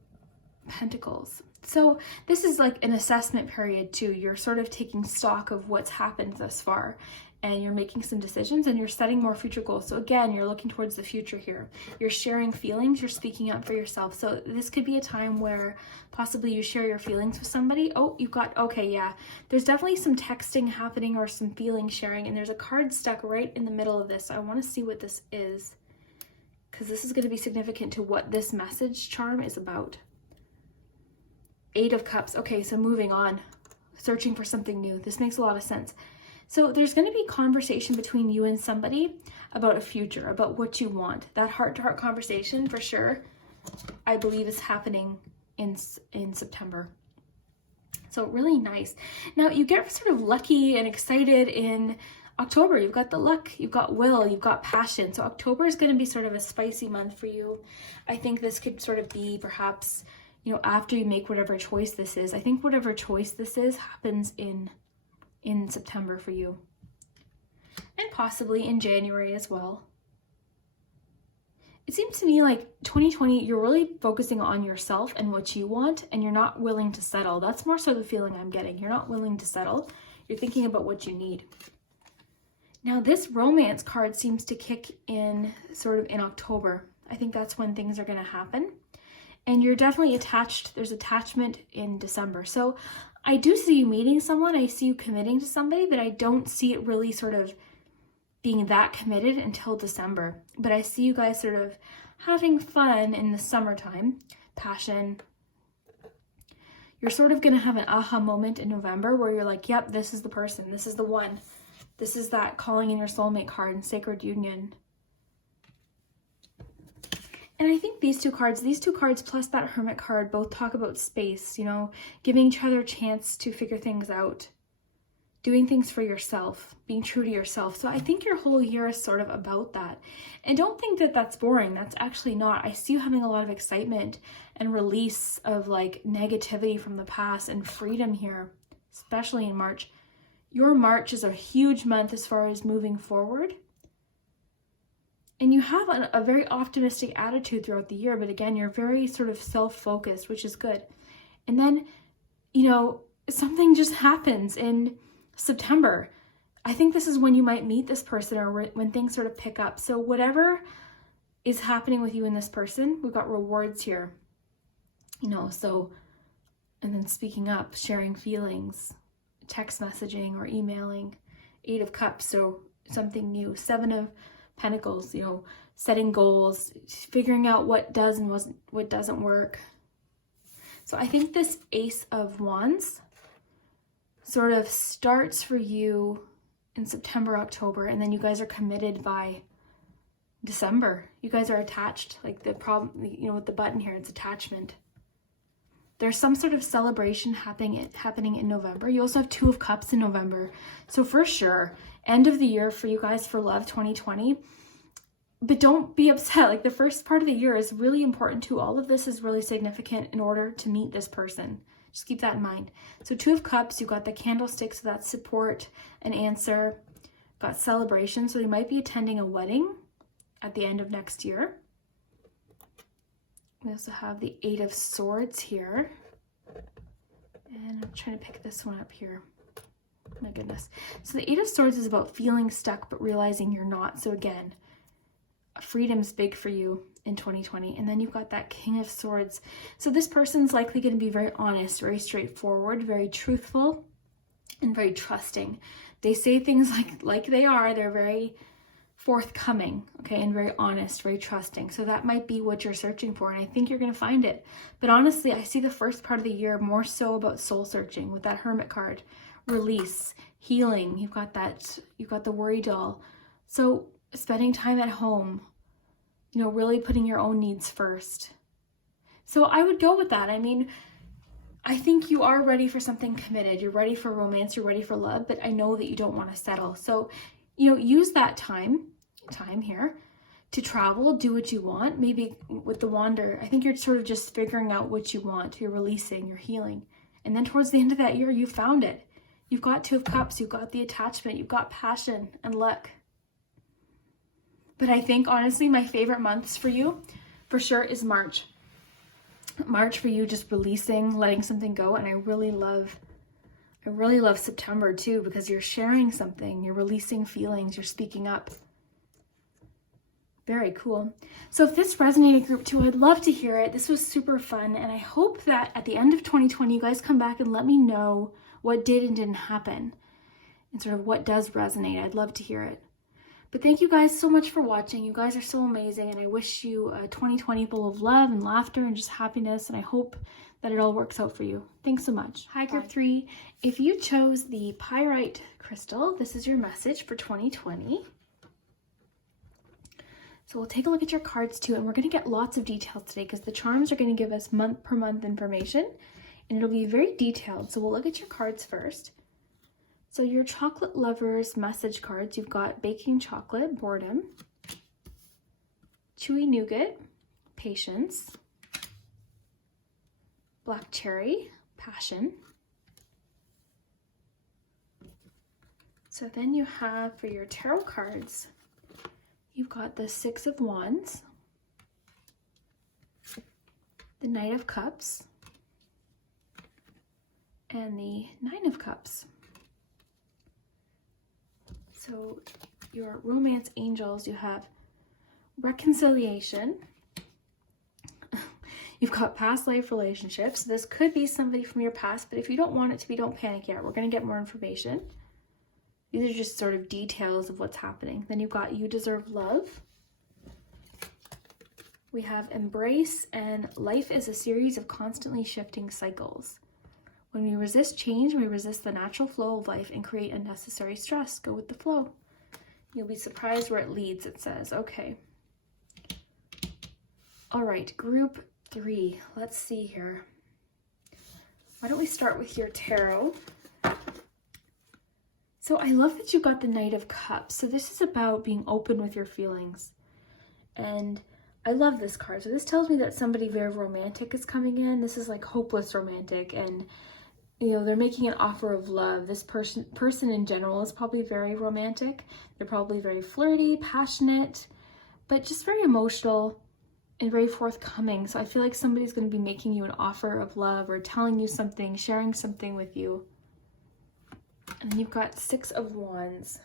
Pentacles. So this is like an assessment period too. You're sort of taking stock of what's happened thus far, and you're making some decisions and you're setting more future goals. So again, you're looking towards the future here. You're sharing feelings, you're speaking up for yourself. So this could be a time where possibly you share your feelings with somebody. Oh, you've got, okay, yeah. There's definitely some texting happening or some feeling sharing, and there's a card stuck right in the middle of this. I want to see what this is, because this is going to be significant to what this message charm is about. Eight of Cups. Okay, so moving on. Searching for something new. This makes a lot of sense. So there's going to be conversation between you and somebody about a future, about what you want. That heart-to-heart conversation, for sure, I believe is happening in September. So really nice. Now, you get sort of lucky and excited in October. You've got the luck, you've got will, you've got passion. So October is going to be sort of a spicy month for you. I think this could sort of be perhaps, you know, after you make whatever choice this is. I think whatever choice this is happens in September for you. And possibly in January as well. It seems to me like 2020, you're really focusing on yourself and what you want, and you're not willing to settle. That's more so the feeling I'm getting. You're not willing to settle. You're thinking about what you need. Now, this romance card seems to kick in sort of in October. I think that's when things are going to happen. And you're definitely attached. There's attachment in December. So I do see you meeting someone. I see you committing to somebody, but I don't see it really sort of being that committed until December. But I see you guys sort of having fun in the summertime, passion. You're sort of going to have an aha moment in November where you're like, yep, this is the person. This is the one. This is that calling in your soulmate card and sacred union. And I think these two cards plus that Hermit card both talk about space, you know, giving each other a chance to figure things out. Doing things for yourself, being true to yourself. So I think your whole year is sort of about that. And don't think that that's boring. That's actually not. I see you having a lot of excitement and release of like negativity from the past and freedom here, especially in March. Your March is a huge month as far as moving forward. And you have a very optimistic attitude throughout the year. But again, you're very sort of self-focused, which is good. And then, you know, something just happens in September. I think this is when you might meet this person or when things sort of pick up. So whatever is happening with you and this person, we've got rewards here, you know, so, and then speaking up, sharing feelings, text messaging or emailing, 8 of Cups, so something new, 7 of Pentacles, you know, setting goals, figuring out what does and what doesn't work. So I think this Ace of Wands sort of starts for you in September, October, and then you guys are committed by December. You guys are attached, like the problem, you know, with the button here, it's attachment. There's some sort of celebration happening in November. You also have 2 of Cups in November. So for sure, end of the year for you guys for love 2020. But don't be upset. Like the first part of the year is really important too. All of this is really significant in order to meet this person. Just keep that in mind. So 2 of Cups, you've got the candlestick, so that's support and answer. Got celebration, so you might be attending a wedding at the end of next year. We also have the 8 of Swords here. And I'm trying to pick this one up here. My goodness. So the 8 of Swords is about feeling stuck but realizing you're not. So again, freedom's big for you in 2020. And then you've got that King of Swords. So this person's likely going to be very honest, very straightforward, very truthful, and very trusting. They say things like they are. They're very forthcoming, okay, and very honest, very trusting. So that might be what you're searching for, and I think you're going to find it. But honestly, I see the first part of the year more so about soul searching with that Hermit card. Release, healing. You've got the worry doll. So spending time at home, you know, really putting your own needs first. So I would go with that. I mean, I think you are ready for something committed. You're ready for romance. You're ready for love, but I know that you don't want to settle. So, you know, use that time here to travel, do what you want. Maybe with the Wander, I think you're sort of just figuring out what you want. You're releasing, you're healing. And then towards the end of that year, you found it. You've got 2 of Cups, you've got the attachment, you've got passion and luck. But I think, honestly, my favorite months for you, for sure, is March. March for you, just releasing, letting something go. And I really love September too, because you're sharing something, you're releasing feelings, you're speaking up. Very cool. So if this resonated, group 2, I'd love to hear it. This was super fun. And I hope that at the end of 2020, you guys come back and let me know what did and didn't happen and sort of what does resonate. I'd love to hear it. But thank you guys so much for watching. You guys are so amazing, and I wish you a 2020 full of love and laughter and just happiness, and I hope that it all works out for you. Thanks so much. Hi, group 3. If you chose the pyrite crystal, this is your message for 2020. So we'll take a look at your cards too, and we're going to get lots of details today because the charms are going to give us month per month information, and it'll be very detailed. So we'll look at your cards first. So your chocolate lovers message cards, you've got baking chocolate, boredom, chewy nougat, patience, Black Cherry, Passion. So then you have, for your tarot cards, you've got the Six of Wands, the Knight of Cups, and the Nine of Cups. So your romance angels, you have reconciliation. You've got past life relationships. This could be somebody from your past, but if you don't want it to be, don't panic yet. We're going to get more information. These are just sort of details of what's happening. Then you've got You Deserve Love. We have Embrace and Life is a series of constantly shifting cycles. When we resist change, we resist the natural flow of life and create unnecessary stress. Go with the flow. You'll be surprised where it leads, it says. Okay. All right, group 3. Let's see here. Why don't we start with your tarot? So I love that you got the Knight of Cups. So this is about being open with your feelings. And I love this card. So this tells me that somebody very romantic is coming in. This is like hopeless romantic, and you know, they're making an offer of love. This person in general is probably very romantic. They're probably very flirty, passionate, but just very emotional and very forthcoming. So I feel like somebody's going to be making you an offer of love or telling you something, sharing something with you. And then you've got Six of Wands.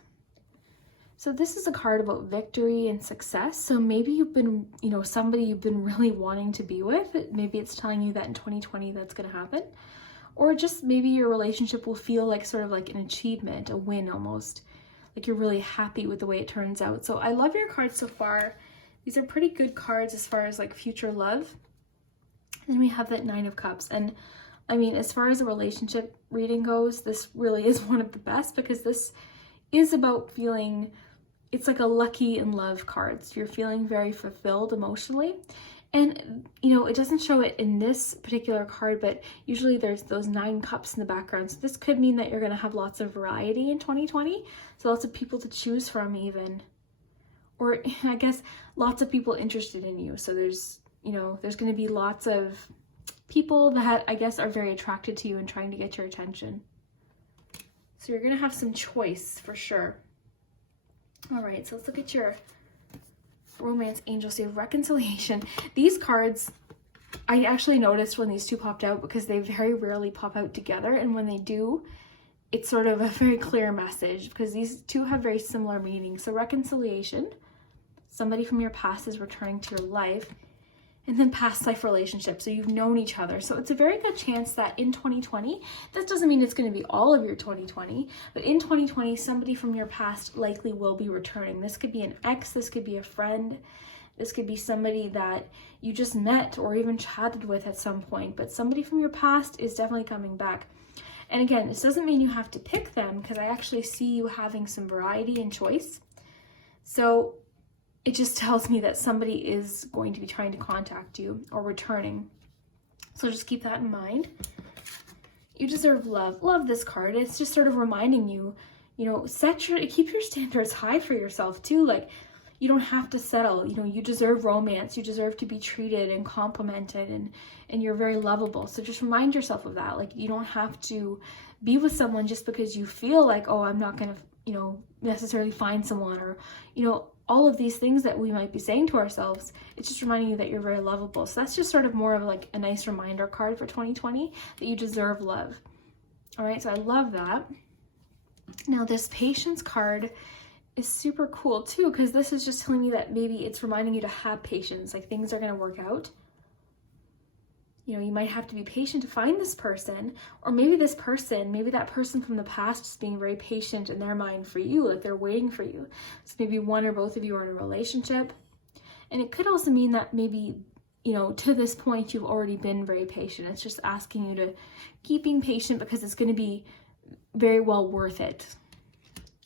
So this is a card about victory and success. So maybe you've been, you know, somebody you've been really wanting to be with. Maybe it's telling you that in 2020 that's going to happen. Or just maybe your relationship will feel like sort of like an achievement, a win almost. Like you're really happy with the way it turns out. So I love your cards so far. These are pretty good cards as far as like future love. Then we have that Nine of Cups. And I mean, as far as a relationship reading goes, this really is one of the best because this is about feeling, it's like a lucky in love card. So you're feeling very fulfilled emotionally. And, you know, it doesn't show it in this particular card, but usually there's those 9 cups in the background. So this could mean that you're going to have lots of variety in 2020. So lots of people to choose from even. Or I guess lots of people interested in you. So there's, you know, there's going to be lots of people that I guess are very attracted to you and trying to get your attention. So you're going to have some choice for sure. All right, so let's look at your romance angel. So you have reconciliation. These cards, I actually noticed when these two popped out because they very rarely pop out together. And when they do, it's sort of a very clear message because these two have very similar meanings. So reconciliation, somebody from your past is returning to your life. And then past life relationship, so you've known each other. So it's a very good chance that in 2020, this doesn't mean it's going to be all of your 2020, but in 2020, somebody from your past likely will be returning. This could be an ex, this could be a friend, this could be somebody that you just met or even chatted with at some point, but somebody from your past is definitely coming back. And again, this doesn't mean you have to pick them because I actually see you having some variety and choice. So it just tells me that somebody is going to be trying to contact you or returning. So just keep that in mind. You deserve love. Love this card. It's just sort of reminding you, you know, keep your standards high for yourself too. Like you don't have to settle. You know, you deserve romance. You deserve to be treated and complimented and you're very lovable. So just remind yourself of that. Like you don't have to be with someone just because you feel like, oh, I'm not going to, you know, necessarily find someone or, you know, all of these things that we might be saying to ourselves. It's just reminding you that you're very lovable. So that's just sort of more of like a nice reminder card for 2020 that you deserve love. All right, so I love that. Now this patience card is super cool too, because this is just telling me that maybe it's reminding you to have patience, like things are going to work out. You know, you might have to be patient to find this person, or maybe that person from the past is being very patient in their mind for you, like they're waiting for you. So maybe one or both of you are in a relationship. And it could also mean that maybe, you know, to this point, you've already been very patient. It's just asking you to keep being patient because it's going to be very well worth it.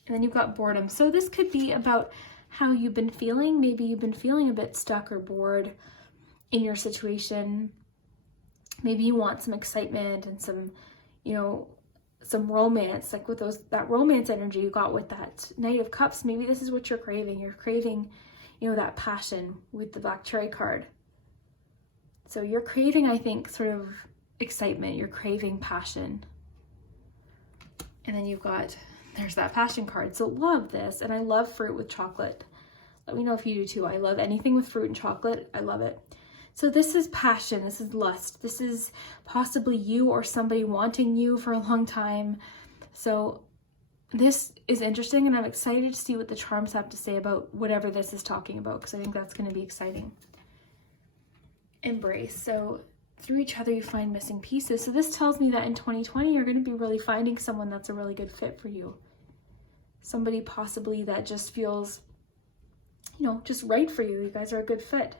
And then you've got boredom. So this could be about how you've been feeling. Maybe you've been feeling a bit stuck or bored in your situation. Maybe you want some excitement and some, you know, some romance, like with that romance energy you got with that Knight of Cups. Maybe this is what you're craving. You're craving, you know, that passion with the Black Cherry card. So you're craving, I think, sort of excitement, you're craving passion. And then you've got, there's that passion card. So love this. And I love fruit with chocolate. Let me know if you do too. I love anything with fruit and chocolate. I love it. So this is passion. This is lust. This is possibly you or somebody wanting you for a long time. So this is interesting, and I'm excited to see what the charms have to say about whatever this is talking about, because I think that's going to be exciting. Embrace. So through each other you find missing pieces. So this tells me that in 2020 you're going to be really finding someone that's a really good fit for you. Somebody possibly that just feels, you know, just right for you. You guys are a good fit.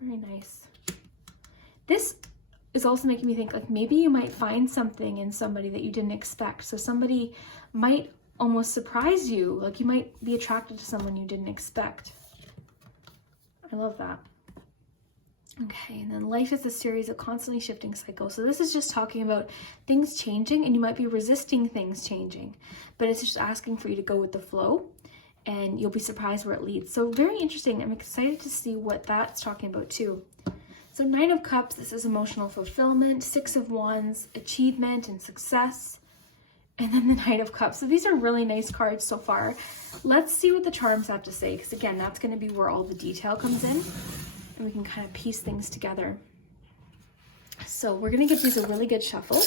Very nice. This is also making me think like maybe you might find something in somebody that you didn't expect. So somebody might almost surprise you. Like you might be attracted to someone you didn't expect. I love that. Okay, and then life is a series of constantly shifting cycles. So this is just talking about things changing, and you might be resisting things changing, but it's just asking for you to go with the flow, and you'll be surprised where it leads. So very interesting. I'm excited to see what that's talking about too. So Nine of Cups, this is emotional fulfillment. Six of Wands, achievement and success. And then the Knight of Cups. So these are really nice cards so far. Let's see what the charms have to say, because again, that's going to be where all the detail comes in, and we can kind of piece things together. So we're going to give these a really good shuffle.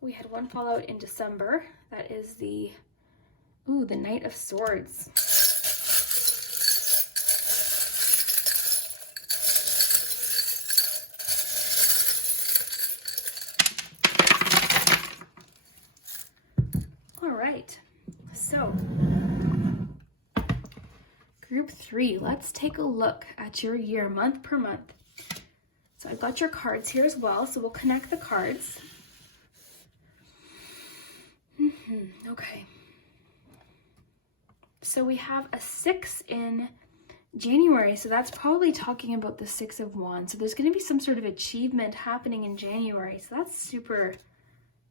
We had one fall out in December. That is the Knight of Swords. All right, so group 3, let's take a look at your year month per month. So I've got your cards here as well, so we'll connect the cards. Okay. So we have a 6 in January, so that's probably talking about the 6 of Wands. So there's going to be some sort of achievement happening in January. So that's super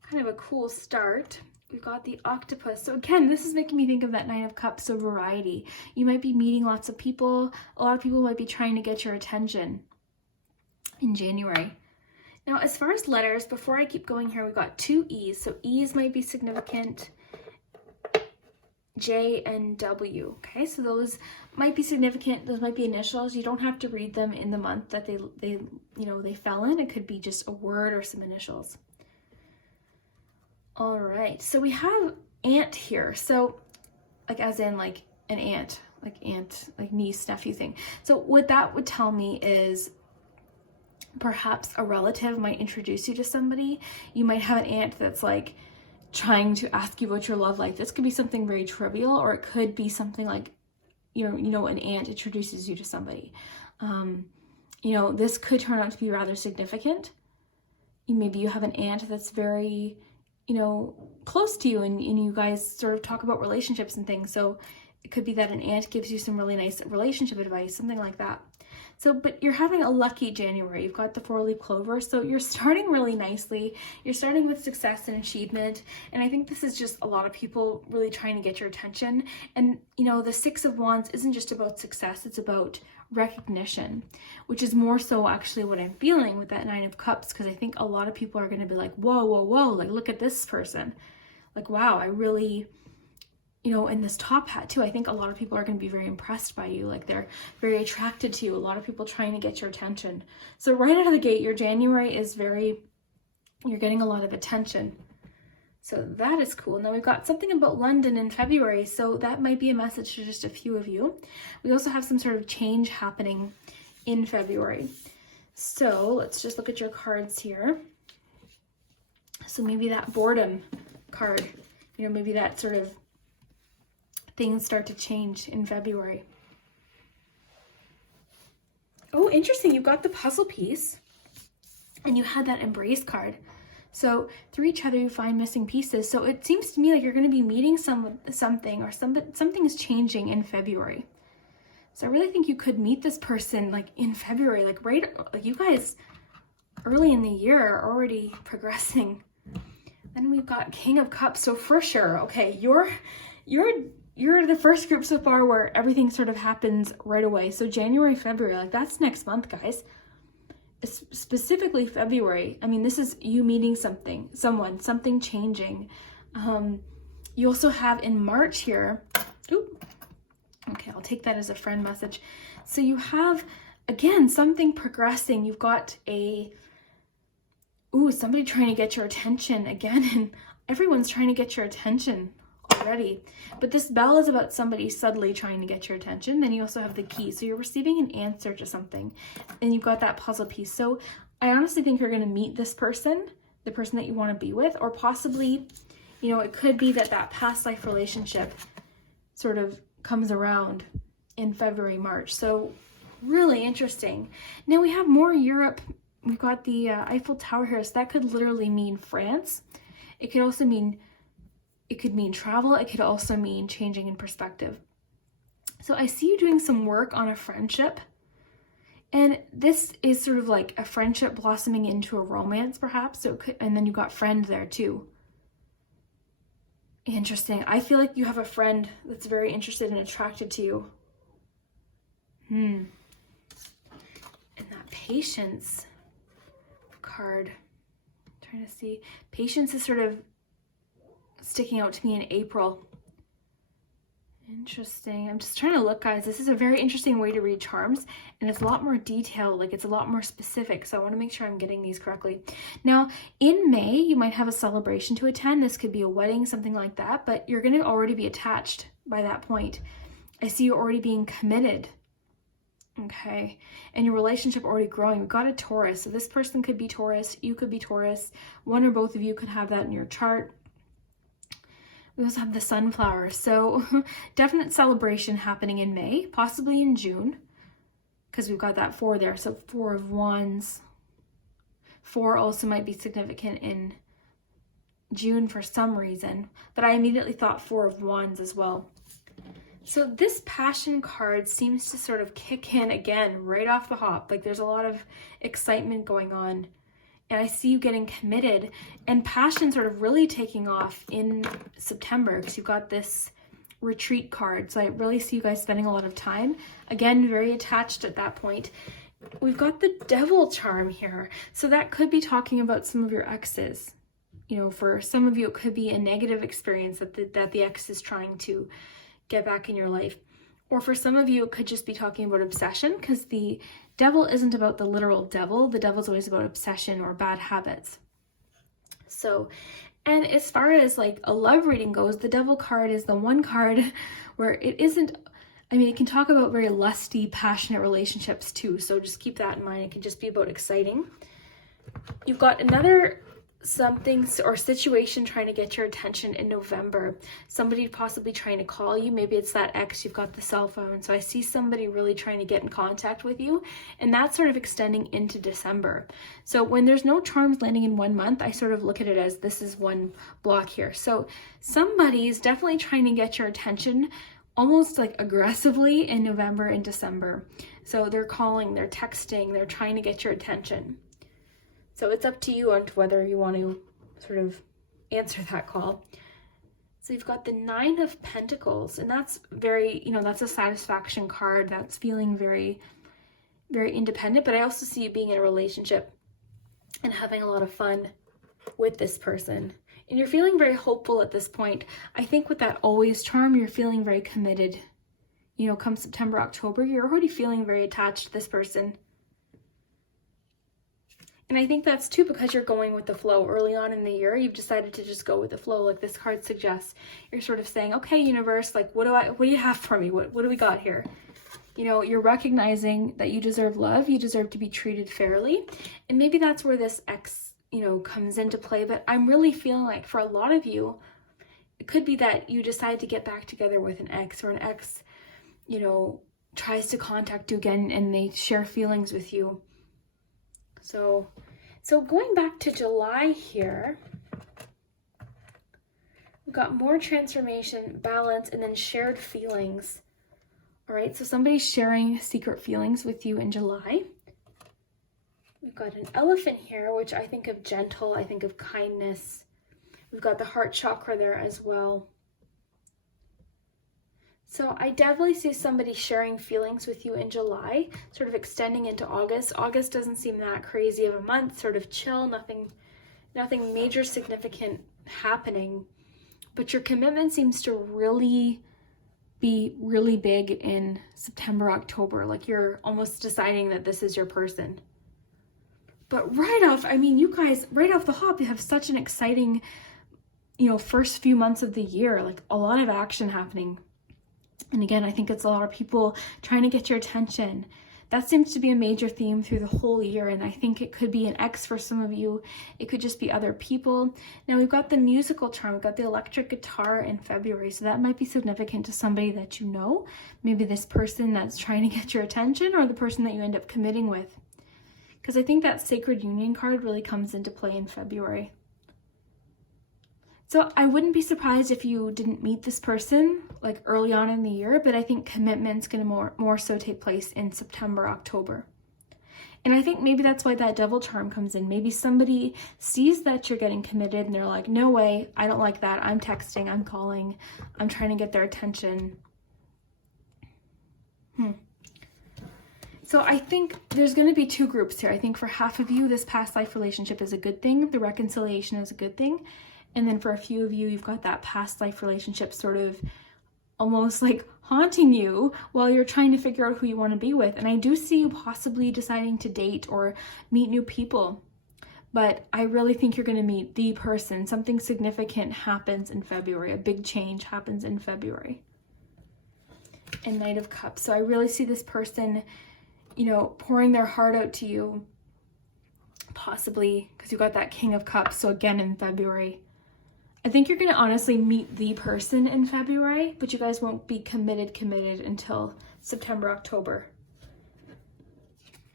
kind of a cool start. We've got the Octopus. So again, this is making me think of that Nine of Cups, so variety. You might be meeting lots of people. A lot of people might be trying to get your attention in January. Now, as far as letters, before I keep going here, we've got 2 E's. So E's might be significant. J and W. Okay, so those might be significant. Those might be initials. You don't have to read them in the month that they fell in. It could be just a word or some initials. All right, so we have aunt here. So like as in like an aunt, like niece, nephew thing. So what that would tell me is perhaps a relative might introduce you to somebody. You might have an aunt that's like trying to ask you about your love life. This could be something very trivial, or it could be something like, an aunt introduces you to somebody. This could turn out to be rather significant. Maybe you have an aunt that's very, close to you, and you guys sort of talk about relationships and things. So it could be that an aunt gives you some really nice relationship advice, something like that. So, but you're having a lucky January. You've got the 4-leaf clover. So you're starting really nicely. You're starting with success and achievement. And I think this is just a lot of people really trying to get your attention. And, the 6 of Wands isn't just about success. It's about recognition, which is more so actually what I'm feeling with that 9 of Cups, because I think a lot of people are going to be like, whoa, whoa, whoa, like, look at this person. Like, wow, I really... in this top hat too, I think a lot of people are going to be very impressed by you. Like they're very attracted to you. A lot of people trying to get your attention. So right out of the gate, your January is you're getting a lot of attention. So that is cool. Now we've got something about London in February. So that might be a message to just a few of you. We also have some sort of change happening in February. So let's just look at your cards here. So maybe that boredom card, maybe that sort of things start to change in February. Oh, interesting. You got the puzzle piece and you had that embrace card. So through each other, you find missing pieces. So it seems to me like you're going to be meeting something or something is changing in February. So I really think you could meet this person like in February, like you guys early in the year are already progressing. Then we've got King of Cups. So for sure, okay, you're you're the first group so far where everything sort of happens right away. So January, February, like that's next month, guys. Specifically February. I mean, this is you meeting someone, something changing. You also have in March here. Oop. Okay, I'll take that as a friend message. So you have, again, something progressing. You've got somebody trying to get your attention again, and everyone's trying to get your attention already. But this bell is about somebody subtly trying to get your attention. Then you also have the key. So you're receiving an answer to something, and you've got that puzzle piece. So I honestly think you're going to meet this person, the person that you want to be with, or possibly, it could be that past life relationship sort of comes around in February, March. So really interesting. Now we have more Europe. We've got the Eiffel Tower here. So that could literally mean France. It could also mean, travel. It could also mean changing in perspective. So I see you doing some work on a friendship. And this is sort of like a friendship blossoming into a romance, perhaps. So and then you've got friend there too. Interesting. I feel like you have a friend that's very interested and attracted to you. And that patience card. I'm trying to see. Patience is sort of sticking out to me in April. Interesting. I'm just trying to look, guys. This is a very interesting way to read charms, and it's a lot more detailed, like it's a lot more specific. So I want to make sure I'm getting these correctly. Now, in May, you might have a celebration to attend. This could be a wedding, something like that, but you're going to already be attached by that point. I see you already being committed. Okay. And your relationship already growing. We've got a Taurus. So this person could be Taurus. You could be Taurus. One or both of you could have that in your chart. We also have the sunflower. So definite celebration happening in May, possibly in June, because we've got that 4 there. So 4 of Wands. 4 also might be significant in June for some reason, but I immediately thought 4 of Wands as well. So this passion card seems to sort of kick in again right off the hop. Like there's a lot of excitement going on. And I see you getting committed and passion sort of really taking off in September because you've got this retreat card. So I really see you guys spending a lot of time. Again, very attached at that point. We've got the devil charm here. So that could be talking about some of your exes. For some of you, it could be a negative experience that the ex is trying to get back in your life. Or for some of you, it could just be talking about obsession because the devil isn't about the literal devil. The devil's always about obsession or bad habits. So, and as far as like a love reading goes, the devil card is the one card where it isn't, it can talk about very lusty, passionate relationships too. So just keep that in mind. It can just be about exciting. You've got another something or situation trying to get your attention in November. Somebody possibly trying to call you. Maybe it's that ex. You've got the cell phone. So I see somebody really trying to get in contact with you, and that's sort of extending into December. So when there's no charms landing in 1 month, I sort of look at it as this is one block here. So somebody's definitely trying to get your attention almost like aggressively in November and December. So they're calling, they're texting, they're trying to get your attention. So it's up to you on whether you want to sort of answer that call. So you've got the 9 of Pentacles, and that's very, that's a satisfaction card. That's feeling very, very independent. But I also see you being in a relationship and having a lot of fun with this person. And you're feeling very hopeful at this point. I think with that always charm, you're feeling very committed. Come September, October, you're already feeling very attached to this person. And I think that's too because you're going with the flow. Early on in the year, you've decided to just go with the flow, like this card suggests. You're sort of saying, okay, universe, like what do you have for me? What do we got here? You're recognizing that you deserve love, you deserve to be treated fairly. And maybe that's where this ex, comes into play. But I'm really feeling like for a lot of you, it could be that you decide to get back together with an ex, or an ex, tries to contact you again and they share feelings with you. So going back to July here, we've got more transformation, balance, and then shared feelings. All right, so somebody's sharing secret feelings with you in July. We've got an elephant here, which I think of gentle, I think of kindness. We've got the heart chakra there as well. So I definitely see somebody sharing feelings with you in July, sort of extending into August. August doesn't seem that crazy of a month, sort of chill, nothing major significant happening. But your commitment seems to really be really big in September, October. Like you're almost deciding that this is your person. But right off, I mean, you guys, right off the hop, you have such an exciting, first few months of the year, like a lot of action happening. And again, I think it's a lot of people trying to get your attention. That seems to be a major theme through the whole year. And I think it could be an ex for some of you. It could just be other people. Now we've got the musical charm. We've got the electric guitar in February. So that might be significant to somebody that you know. Maybe this person that's trying to get your attention, or the person that you end up committing with. Because I think that sacred union card really comes into play in February. So I wouldn't be surprised if you didn't meet this person like early on in the year, but I think commitment's going to more so take place in September, October. And I think maybe that's why that devil charm comes in. Maybe somebody sees that you're getting committed and they're like, no way, I don't like that. I'm texting, I'm calling, I'm trying to get their attention. So I think there's going to be two groups here. I think for half of you, this past life relationship is a good thing. The reconciliation is a good thing. And then for a few of you, you've got that past life relationship sort of almost like haunting you while you're trying to figure out who you want to be with. And I do see you possibly deciding to date or meet new people. But I really think you're going to meet the person. Something significant happens in February. A big change happens in February. And Knight of Cups. So I really see this person, pouring their heart out to you. Possibly because you got that King of Cups. So again, in February. I think you're going to honestly meet the person in February, but you guys won't be committed until September, October.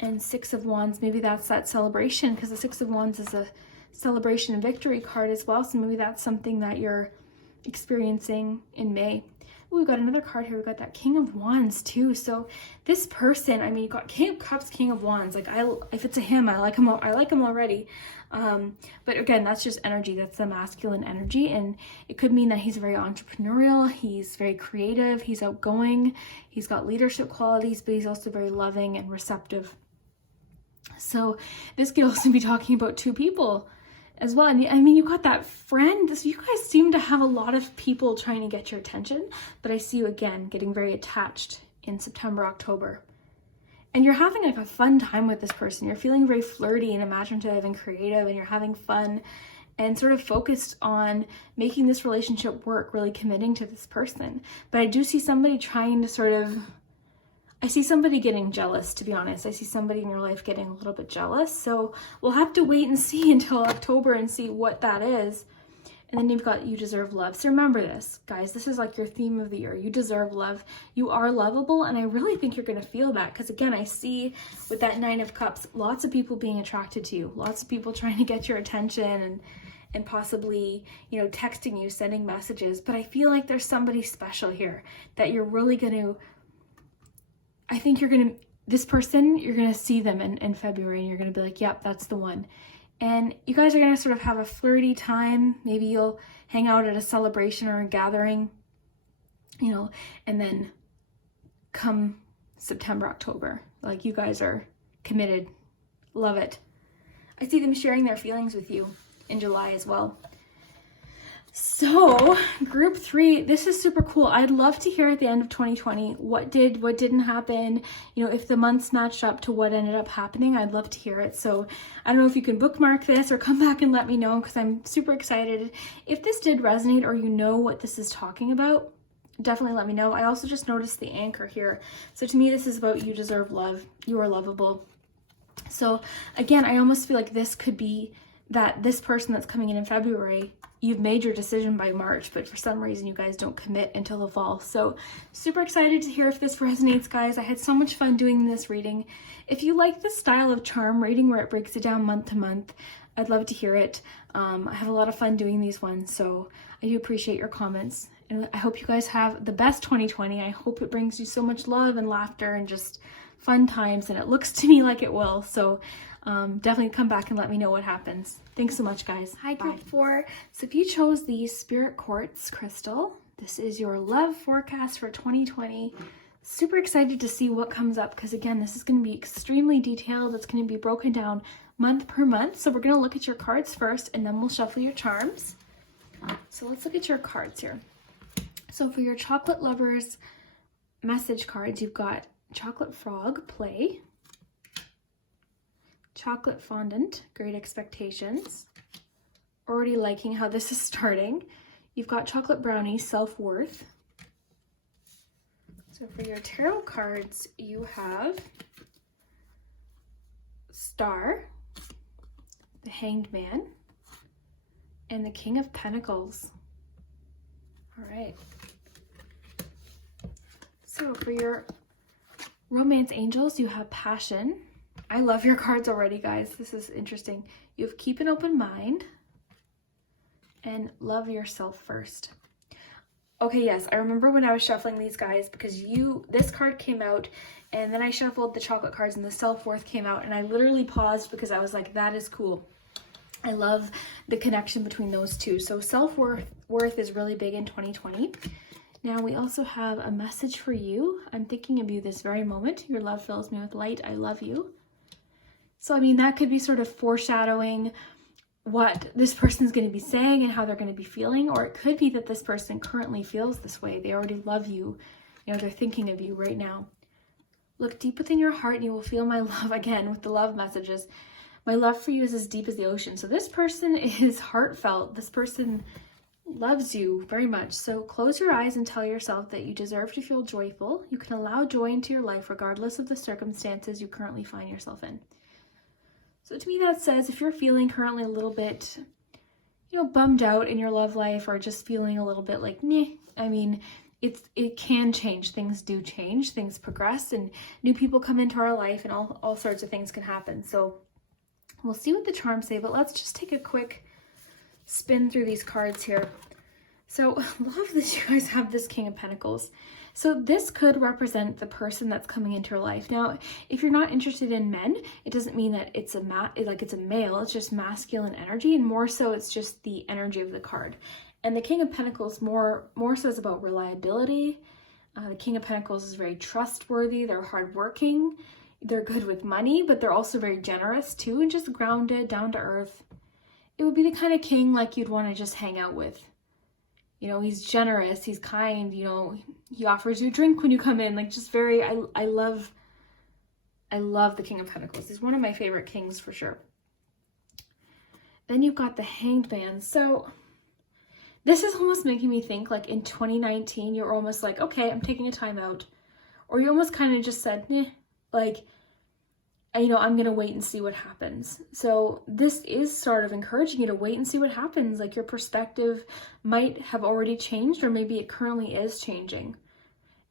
And Six of Wands, maybe that's that celebration, because the Six of Wands is a celebration and victory card as well. So maybe that's something that you're experiencing in May. Ooh, we've got another card here. We've got that King of Wands too. So this person, I mean, you've got King of Cups, King of Wands. Like if it's a him, I like him already. But again, that's just energy. That's the masculine energy. And it could mean that he's very entrepreneurial. He's very creative. He's outgoing. He's got leadership qualities, but he's also very loving and receptive. So this could also be talking about two people as well. And I mean, you got that friend. You guys seem to have a lot of people trying to get your attention, but I see you again getting very attached in September, October. And you're having like a fun time with this person. You're feeling very flirty and imaginative and creative, and you're having fun and sort of focused on making this relationship work, really committing to this person. But I do see somebody trying to I see somebody getting jealous, to be honest. I see somebody in your life getting a little bit jealous. So we'll have to wait and see until October and see what that is. And then you've got You Deserve Love. So remember this, guys. This is like your theme of the year. You deserve love. You are lovable. And I really think you're going to feel that. Because again, I see with that Nine of Cups, lots of people being attracted to you. Lots of people trying to get your attention and possibly, texting you, sending messages. But I feel like there's somebody special here that you're really going to... I think this person, you're going to see them in February, and you're going to be like, yep, that's the one. And you guys are going to sort of have a flirty time. Maybe you'll hang out at a celebration or a gathering, and then come September, October, like you guys are committed. Love it. I see them sharing their feelings with you in July as well. So group 3, this is super cool. I'd love to hear at the end of 2020, what didn't happen, if the months matched up to what ended up happening. I'd love to hear it. So I don't know if you can bookmark this or come back and let me know, because I'm super excited. If this did resonate, or what this is talking about, definitely let me know. I also just noticed the anchor here. So to me, this is about you deserve love. You are lovable. So again, I almost feel like this could be that this person that's coming in February, you've made your decision by March, but for some reason you guys don't commit until the fall. So super excited to hear if this resonates, guys. I had so much fun doing this reading. If you like this style of charm reading where it breaks it down month to month, I'd love to hear it. I have a lot of fun doing these ones, so I do appreciate your comments. And I hope you guys have the best 2020. I hope it brings you so much love and laughter and just fun times, and it looks to me like it will. So definitely come back and let me know what happens. Thanks so much, guys. Hi, group 4. So if you chose the Spirit Quartz crystal, This is your love forecast for 2020. Super excited to see what comes up because again, this is going to be extremely detailed. It's going to be broken down month per month. So we're going to look at your cards first and then we'll shuffle your charms. So let's look at your cards here. So for your chocolate lovers message cards, you've got chocolate frog, play, chocolate fondant, great expectations, already liking how this is starting. You've got chocolate brownie, self-worth. So for your tarot cards, you have Star, the Hanged Man, and the King of Pentacles. All right. So for your romance angels, you have passion. I love your cards already, guys. This is interesting. You have keep an open mind and love yourself first. Okay, yes, I remember when I was shuffling these, guys, because this card came out and then I shuffled the chocolate cards and the self-worth came out and I literally paused because I was like, that is cool. I love the connection between those two. So self-worth is really big in 2020. Now we also have a message for you. I'm thinking of you this very moment. Your love fills me with light. I love you. So, I mean, that could be sort of foreshadowing what this person's going to be saying and how they're going to be feeling, or it could be that this person currently feels this way. They already love you. You know, they're thinking of you right now. Look deep within your heart and you will feel my love again with the love messages. My love for you is as deep as the ocean. So this person is heartfelt. This person loves you very much. So close your eyes and tell yourself that you deserve to feel joyful. You can allow joy into your life regardless of the circumstances you currently find yourself in. So to me that says if you're feeling currently a little bit, bummed out in your love life or just feeling a little bit like, meh, I mean, it can change. Things do change, things progress and new people come into our life and all sorts of things can happen. So we'll see what the charms say, but let's just take a quick spin through these cards here. So love that you guys have this King of Pentacles. So this could represent the person that's coming into your life. Now, if you're not interested in men, it doesn't mean that it's a male. It's just masculine energy, and more so it's just the energy of the card. And the King of Pentacles more so is about reliability. The King of Pentacles is very trustworthy. They're hardworking. They're good with money, but they're also very generous too, and just grounded, down to earth. It would be the kind of king like you'd want to just hang out with. He's generous, he's kind, he offers you a drink when you come in, like just very, I love the King of Pentacles. He's one of my favorite kings for sure. Then you've got the Hanged Man. So this is almost making me think like in 2019, you're almost like, okay, I'm taking a time out. Or you almost kind of just said, like, I'm going to wait and see what happens. So this is sort of encouraging you to wait and see what happens. Like your perspective might have already changed, or maybe it currently is changing.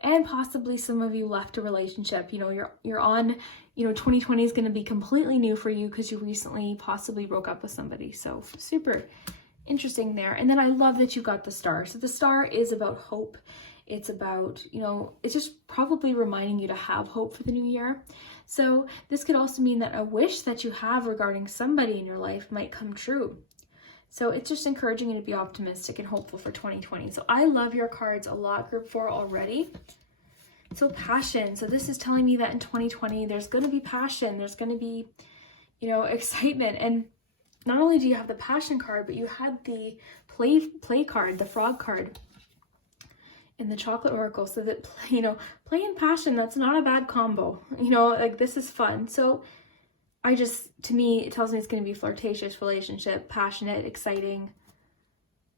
And possibly some of you left a relationship. You're on, 2020 is going to be completely new for you because you recently possibly broke up with somebody. So super interesting there. And then I love that you got the Star. So the Star is about hope. It's about, it's just probably reminding you to have hope for the new year. So this could also mean that a wish that you have regarding somebody in your life might come true. So it's just encouraging you to be optimistic and hopeful for 2020. So I love your cards a lot, group 4 already. So passion. So this is telling me that in 2020, there's going to be passion. There's going to be, excitement. And not only do you have the passion card, but you had the play card, the frog card in the chocolate oracle. So that, play and passion, that's not a bad combo. Like this is fun. So to me, it tells me it's going to be a flirtatious relationship, passionate, exciting.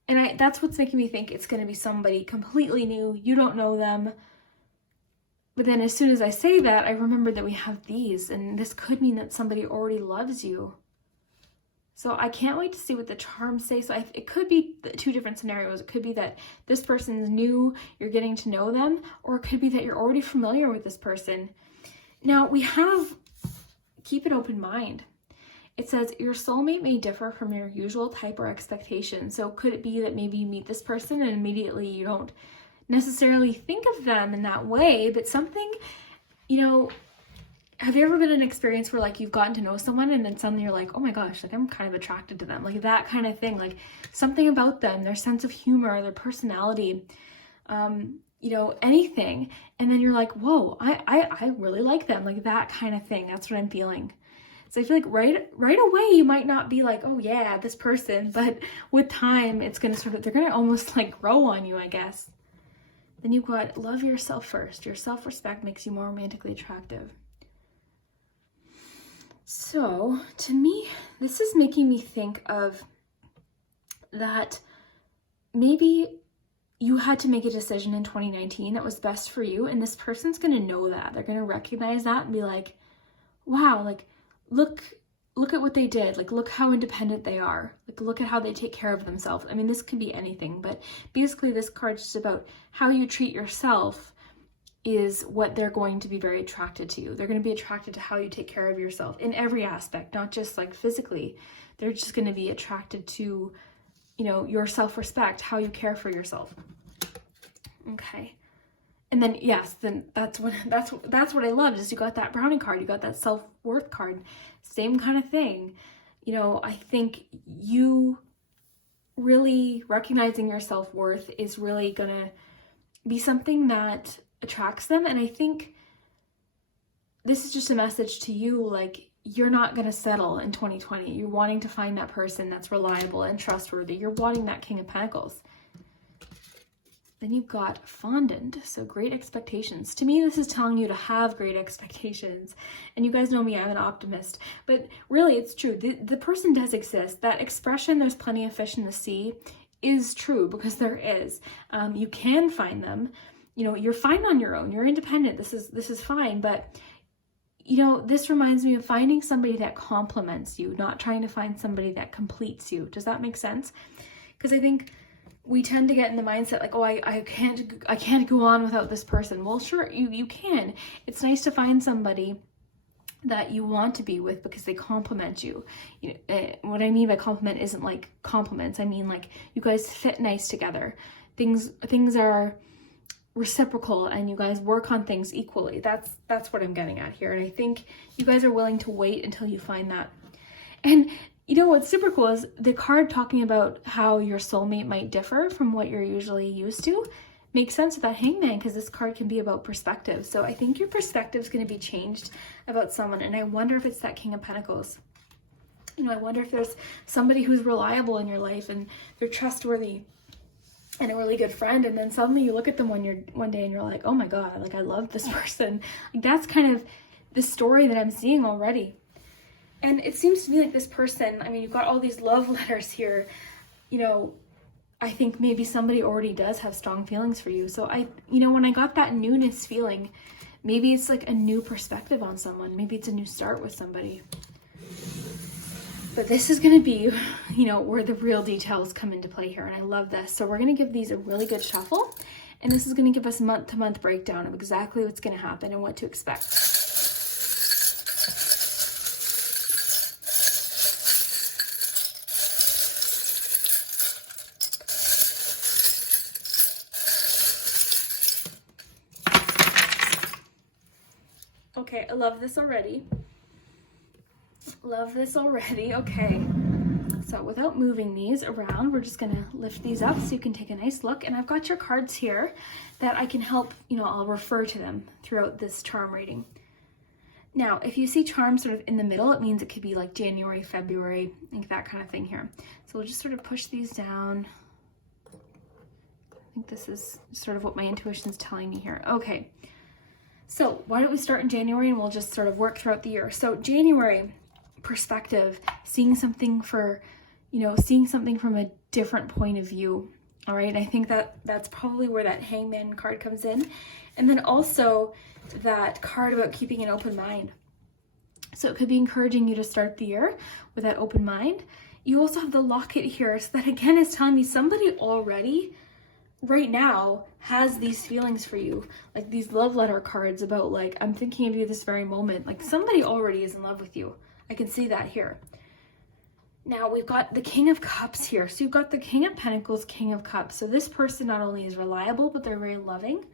And that's what's making me think it's going to be somebody completely new. You don't know them. But then as soon as I say that, I remember that we have these, and this could mean that somebody already loves you. So I can't wait to see what the charms say. So it could be two different scenarios. It could be that this person's new, you're getting to know them, or it could be that you're already familiar with this person. Now we have keep an open mind. It says your soulmate may differ from your usual type or expectation. So could it be that maybe you meet this person and immediately you don't necessarily think of them in that way, but something, have you ever been in an experience where like you've gotten to know someone and then suddenly you're like, oh my gosh, like I'm kind of attracted to them, like that kind of thing, like something about them, their sense of humor, their personality. you know, anything. And then you're like, whoa, I really like them. Like that kind of thing. That's what I'm feeling. So I feel like right away, you might not be like, oh yeah, this person, but with time, it's going to they're going to almost like grow on you, I guess. Then you've got love yourself first. Your self-respect makes you more romantically attractive. So to me, this is making me think of that maybe you had to make a decision in 2019 that was best for you. And this person's going to know that. They're going to recognize that and be like, wow, like, look at what they did. Like, look how independent they are. Like, look at how they take care of themselves. I mean, this could be anything, but basically this card's just about how you treat yourself is what they're going to be very attracted to you. They're going to be attracted to how you take care of yourself in every aspect, not just like physically. They're just going to be attracted to, you know, your self-respect, how you care for yourself. Okay. And then, yes, then that's what I love is you got that brownie card, you got that self-worth card, same kind of thing. You know, I think you really recognizing your self-worth is really going to be something that attracts them. And I think this is just a message to you, like, you're not going to settle in 2020. You're wanting to find that person that's reliable and trustworthy. You're wanting that King of Pentacles. Then you've got fondant, so great expectations. To me, this is telling you to have great expectations. And you guys know me, I'm an optimist. But really, it's true. The person does exist. That expression, there's plenty of fish in the sea, is true because there is. You can find them. You know, you're fine on your own. You're independent. This is fine. But, you know, this reminds me of finding somebody that complements you, not trying to find somebody that completes you. Does that make sense? Because I think we tend to get in the mindset like, oh, I can't go on without this person. Well, sure, you can. It's nice to find somebody that you want to be with because they complement you. You know, what I mean by compliment isn't like compliments. I mean like you guys fit nice together. Things are reciprocal and you guys work on things equally. That's what I'm getting at here. And I think you guys are willing to wait until you find that. And you know what's super cool is the card talking about how your soulmate might differ from what you're usually used to makes sense with that Hangman, because this card can be about perspective. So I think your perspective is going to be changed about someone. And I wonder if it's that King of Pentacles. You know, I wonder if there's somebody who's reliable in your life and they're trustworthy and a really good friend. And then suddenly you look at them one day and you're like, oh my God, like I love this person. Like that's kind of the story that I'm seeing already. And it seems to me like this person, I mean, you've got all these love letters here, you know, I think maybe somebody already does have strong feelings for you. So when I got that newness feeling, maybe it's like a new perspective on someone. Maybe it's a new start with somebody. But this is going to be, you know, where the real details come into play here. And I love this. So we're going to give these a really good shuffle. And this is going to give us month-to-month breakdown of exactly what's going to happen and what to expect. Okay, I love this already. Love this already. Okay, so without moving these around, we're just gonna lift these up so you can take a nice look. And I've got your cards here that I can help, you know, I'll refer to them throughout this charm reading. Now, if you see charms sort of in the middle, it means it could be like January, February, like that kind of thing here. So we'll just sort of push these down. I think this is sort of what my intuition is telling me here. Okay. So why don't we start in January and we'll just sort of work throughout the year. So January, perspective, seeing something from a different point of view. All right. I think that's probably where that Hangman card comes in. And then also that card about keeping an open mind. So it could be encouraging you to start the year with that open mind. You also have the locket here. So that again is telling me somebody already right now has these feelings for you, like these love letter cards about like, I'm thinking of you this very moment. Like somebody already is in love with you. I can see that here. Now we've got the King of Cups here. So you've got the King of Pentacles, King of Cups. So this person not only is reliable, but they're very loving.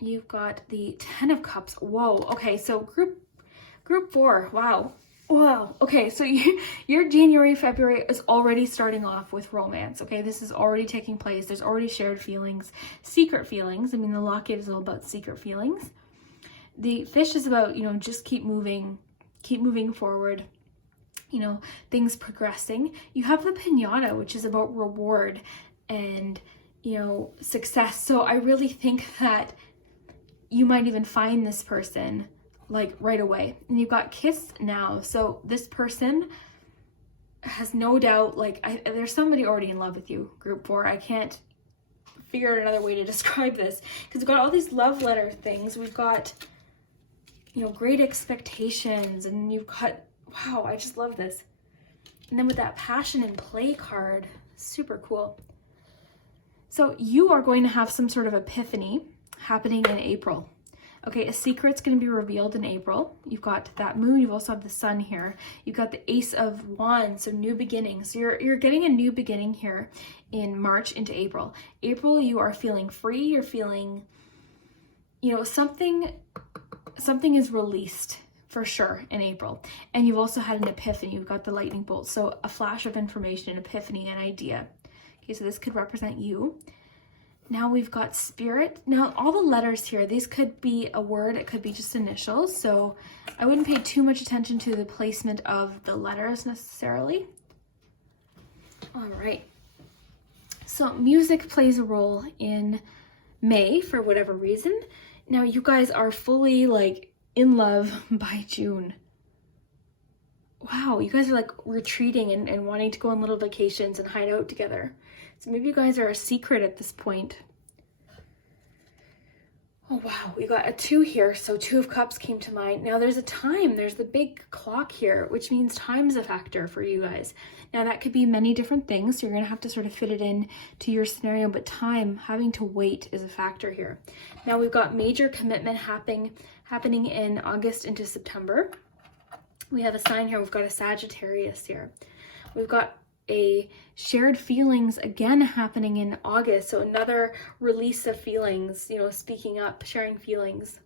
You've got the 10 of Cups. Whoa. Okay. So group 4. Wow. Wow. Okay, so your January, February is already starting off with romance. Okay, this is already taking place. There's already shared feelings, secret feelings. I mean, the locket is all about secret feelings. The fish is about, just keep moving forward. Things progressing. You have the piñata, which is about reward and, success. So I really think that you might even find this person like right away. And you've got kiss now. So this person has no doubt, there's somebody already in love with you, group 4. I can't figure out another way to describe this because we've got all these love letter things. We've got, great expectations, and you've got, wow, I just love this. And then with that passion and play card, super cool. So you are going to have some sort of epiphany happening in April. Okay, a secret's going to be revealed in April. You've got that moon. You've also have the sun here. You've got the Ace of Wands, so new beginnings. So you're getting a new beginning here in March into April. April, you are feeling free. You're feeling, something is released for sure in April. And you've also had an epiphany. You've got the lightning bolt. So a flash of information, an epiphany, an idea. Okay, so this could represent you. Now we've got spirit. Now all the letters here, these could be a word, it could be just initials. So I wouldn't pay too much attention to the placement of the letters necessarily. All right. So music plays a role in May for whatever reason. Now you guys are fully in love by June. Wow, you guys are retreating and wanting to go on little vacations and hide out together. So maybe you guys are a secret at this point. Oh, wow, we got a 2 here. So 2 of Cups came to mind. Now there's a time, there's the big clock here, which means time's a factor for you guys. Now that could be many different things. So you're going to have to sort of fit it in to your scenario, but time, having to wait is a factor here. Now we've got major commitment happening in August into September. We have a sign here. We've got a Sagittarius here. We've got a shared feelings again happening in August. So another release of feelings, speaking up, sharing feelings.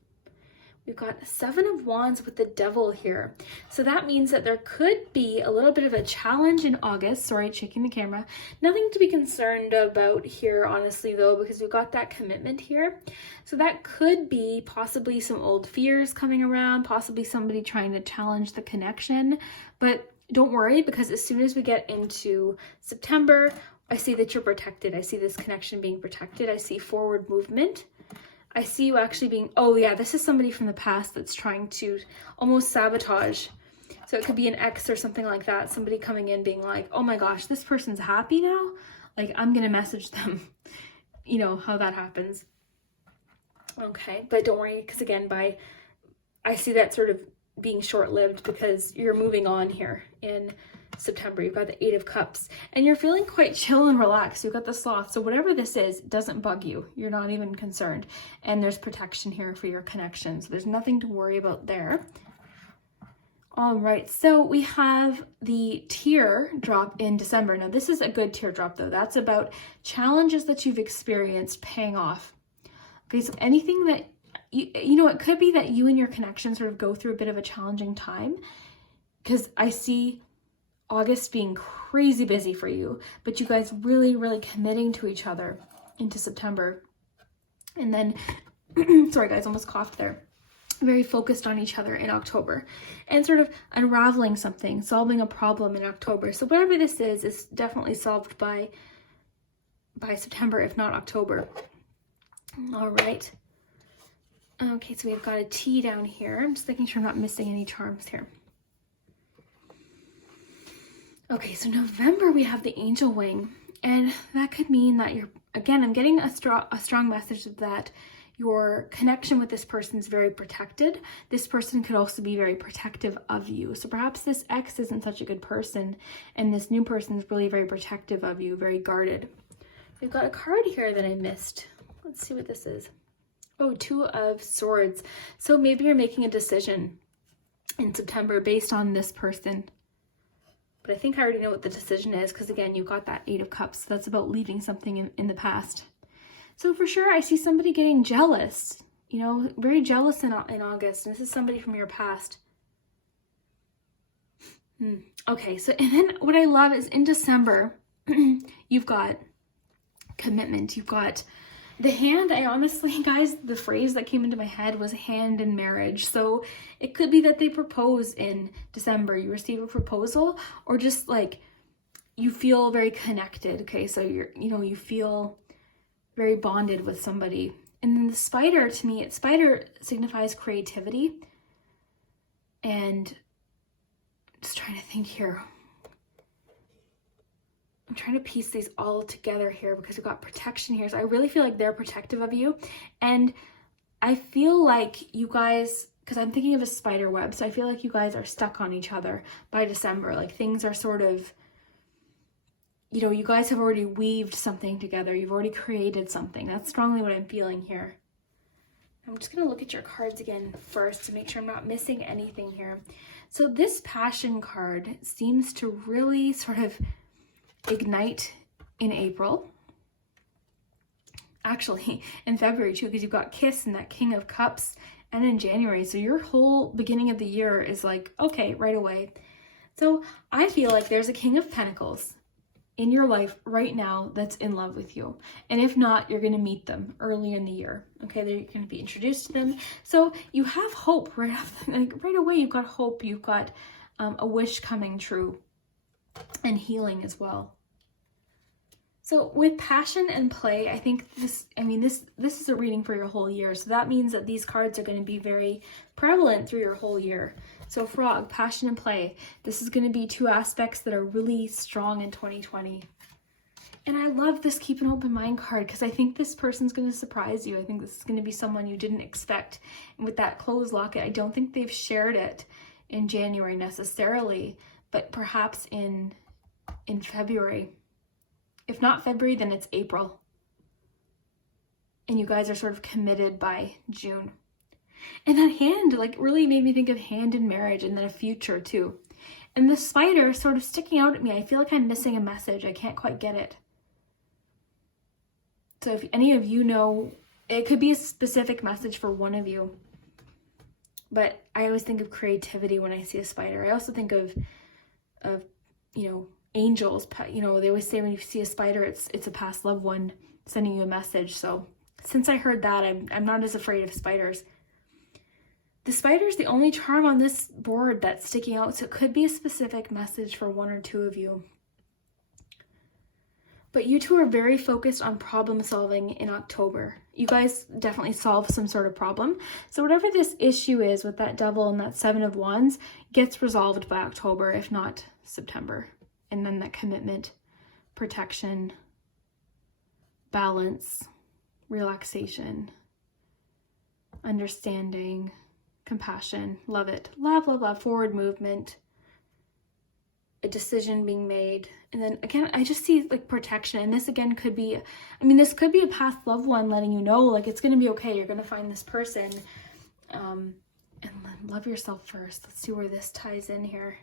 We've got 7 of Wands with the Devil here. So that means that there could be a little bit of a challenge in August. Sorry, shaking the camera. Nothing to be concerned about here, honestly, though, because we've got that commitment here. So that could be possibly some old fears coming around, possibly somebody trying to challenge the connection. But don't worry, because as soon as we get into September, I see that you're protected. I see this connection being protected. I see forward movement. I see you actually being, oh yeah, this is somebody from the past that's trying to almost sabotage. So it could be an ex or something like that. Somebody coming in being like, oh my gosh, this person's happy now. I'm going to message them. You know how that happens. Okay, but don't worry, because again, I see that sort of being short-lived because you're moving on here in September. You've got the 8 of Cups and you're feeling quite chill and relaxed. You've got the Sloth. So whatever this is, doesn't bug you. You're not even concerned. And there's protection here for your connection. So there's nothing to worry about there. All right. So we have the tear drop in December. Now this is a good teardrop though. That's about challenges that you've experienced paying off. Okay. So anything that it could be that you and your connection sort of go through a bit of a challenging time, because I see August being crazy busy for you, but you guys really, really committing to each other into September. And then, sorry guys, almost coughed there. Very focused on each other in October and sort of unraveling something, solving a problem in October. So whatever this is definitely solved by September, if not October. All right. Okay, so we've got a T down here. I'm just making sure I'm not missing any charms here. Okay, so November we have the angel wing, and that could mean that I'm getting a strong message that your connection with this person is very protected. This person could also be very protective of you. So perhaps this ex isn't such a good person, and this new person is really very protective of you, very guarded. We've got a card here that I missed. Let's see what this is. Oh, 2 of Swords. So maybe you're making a decision in September based on this person. But I think I already know what the decision is, because again, you've got that 8 of Cups. So that's about leaving something in the past. So for sure, I see somebody getting jealous, very jealous in August. And this is somebody from your past. Okay, so and then what I love is in December, you've got commitment. You've got the hand. I honestly, guys, the phrase that came into my head was hand in marriage. So it could be that they propose in December, you receive a proposal, or just like you feel very connected. Okay, so you feel very bonded with somebody. And then the spider, to me, spider signifies creativity. And just trying to think here. I'm trying to piece these all together here because we've got protection here. So I really feel like they're protective of you. And I feel like you guys, because I'm thinking of a spider web, so I feel like you guys are stuck on each other by December. Like things are sort of, you guys have already weaved something together. You've already created something. That's strongly what I'm feeling here. I'm just going to look at your cards again first to make sure I'm not missing anything here. So this passion card seems to really sort of ignite in April. Actually, in February too, because you've got Kiss and that King of Cups, and in January. So your whole beginning of the year is like, okay, right away. So I feel like there's a King of Pentacles in your life right now that's in love with you. And if not, you're going to meet them early in the year. Okay, they're going to be introduced to them. So you have hope right away. You've got hope. You've got a wish coming true, and healing as well. So with passion and play, I think this is a reading for your whole year. So that means that these cards are going to be very prevalent through your whole year. So frog, passion and play. This is going to be two aspects that are really strong in 2020. And I love this keep an open mind card because I think this person's going to surprise you. I think this is going to be someone you didn't expect. And with that closed locket, I don't think they've shared it in January necessarily, but perhaps in February. If not February, then it's April. And you guys are sort of committed by June. And that hand really made me think of hand in marriage and then a future too. And the spider sort of sticking out at me. I feel like I'm missing a message. I can't quite get it. So if any of you know, it could be a specific message for one of you. But I always think of creativity when I see a spider. I also think of angels. They always say when you see a spider, it's a past loved one sending you a message. So since I heard that, I'm not as afraid of spiders. The spider is the only charm on this board that's sticking out, so it could be a specific message for one or two of you. But you two are very focused on problem solving in October. You guys definitely solve some sort of problem. So whatever this issue is with that devil and that 7 of Wands gets resolved by October, if not September. And then that commitment, protection, balance, relaxation, understanding, compassion, love it. Love, love, love, forward movement, a decision being made. And then again, I just see protection. And this again could be, this could be a past loved one letting you know, it's going to be okay. You're going to find this person. And love yourself first. Let's see where this ties in here.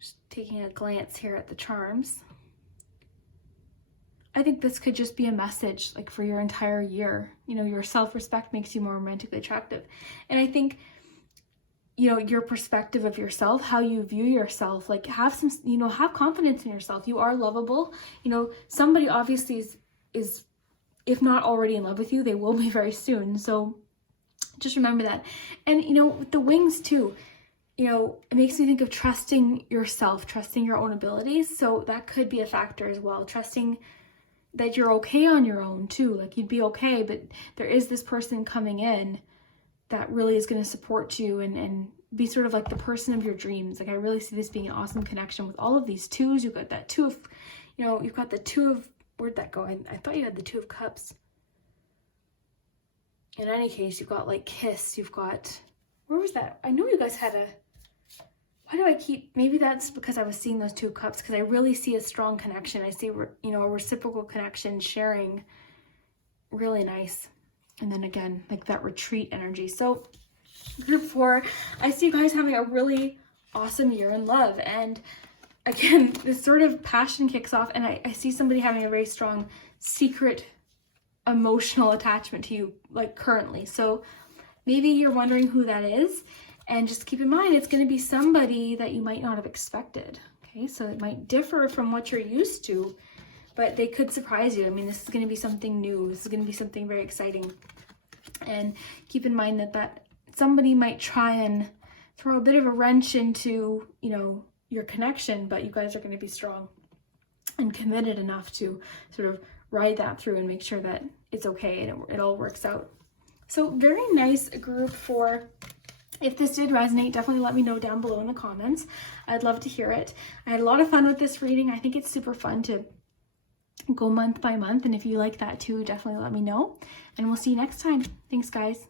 Just taking a glance here at the charms. I think this could just be a message for your entire year. Your self-respect makes you more romantically attractive. And I think, your perspective of yourself, how you view yourself, have confidence in yourself. You are lovable. Somebody obviously is, if not already in love with you, they will be very soon. So just remember that. And, with the wings too, it makes me think of trusting yourself, trusting your own abilities. So that could be a factor as well. Trusting that you're okay on your own too. You'd be okay, but there is this person coming in that really is going to support you and be sort of the person of your dreams. I really see this being an awesome connection with all of these twos. You've got that 2 of, you've got the 2 of, where'd that go? I thought you had the 2 of Cups. In any case, you've got Kiss. You've got, where was that? I know you guys had a, why do I keep, maybe that's because I was seeing those 2 of Cups, because I really see a strong connection. I see, a reciprocal connection, sharing, really nice. And then again, that retreat energy. So group 4, I see you guys having a really awesome year in love. And again, this sort of passion kicks off, and I see somebody having a very strong secret emotional attachment to you, currently. So maybe you're wondering who that is. And just keep in mind, it's going to be somebody that you might not have expected. Okay, so it might differ from what you're used to, but they could surprise you. I mean, this is going to be something new. This is going to be something very exciting. And keep in mind that somebody might try and throw a bit of a wrench into, you know, your connection, but you guys are going to be strong and committed enough to sort of ride that through and make sure that it's okay and it all works out. So very nice group for. If this did resonate, definitely let me know down below in the comments. I'd love to hear it. I had a lot of fun with this reading. I think it's super fun to go month by month. And if you like that too, definitely let me know. And we'll see you next time. Thanks, guys.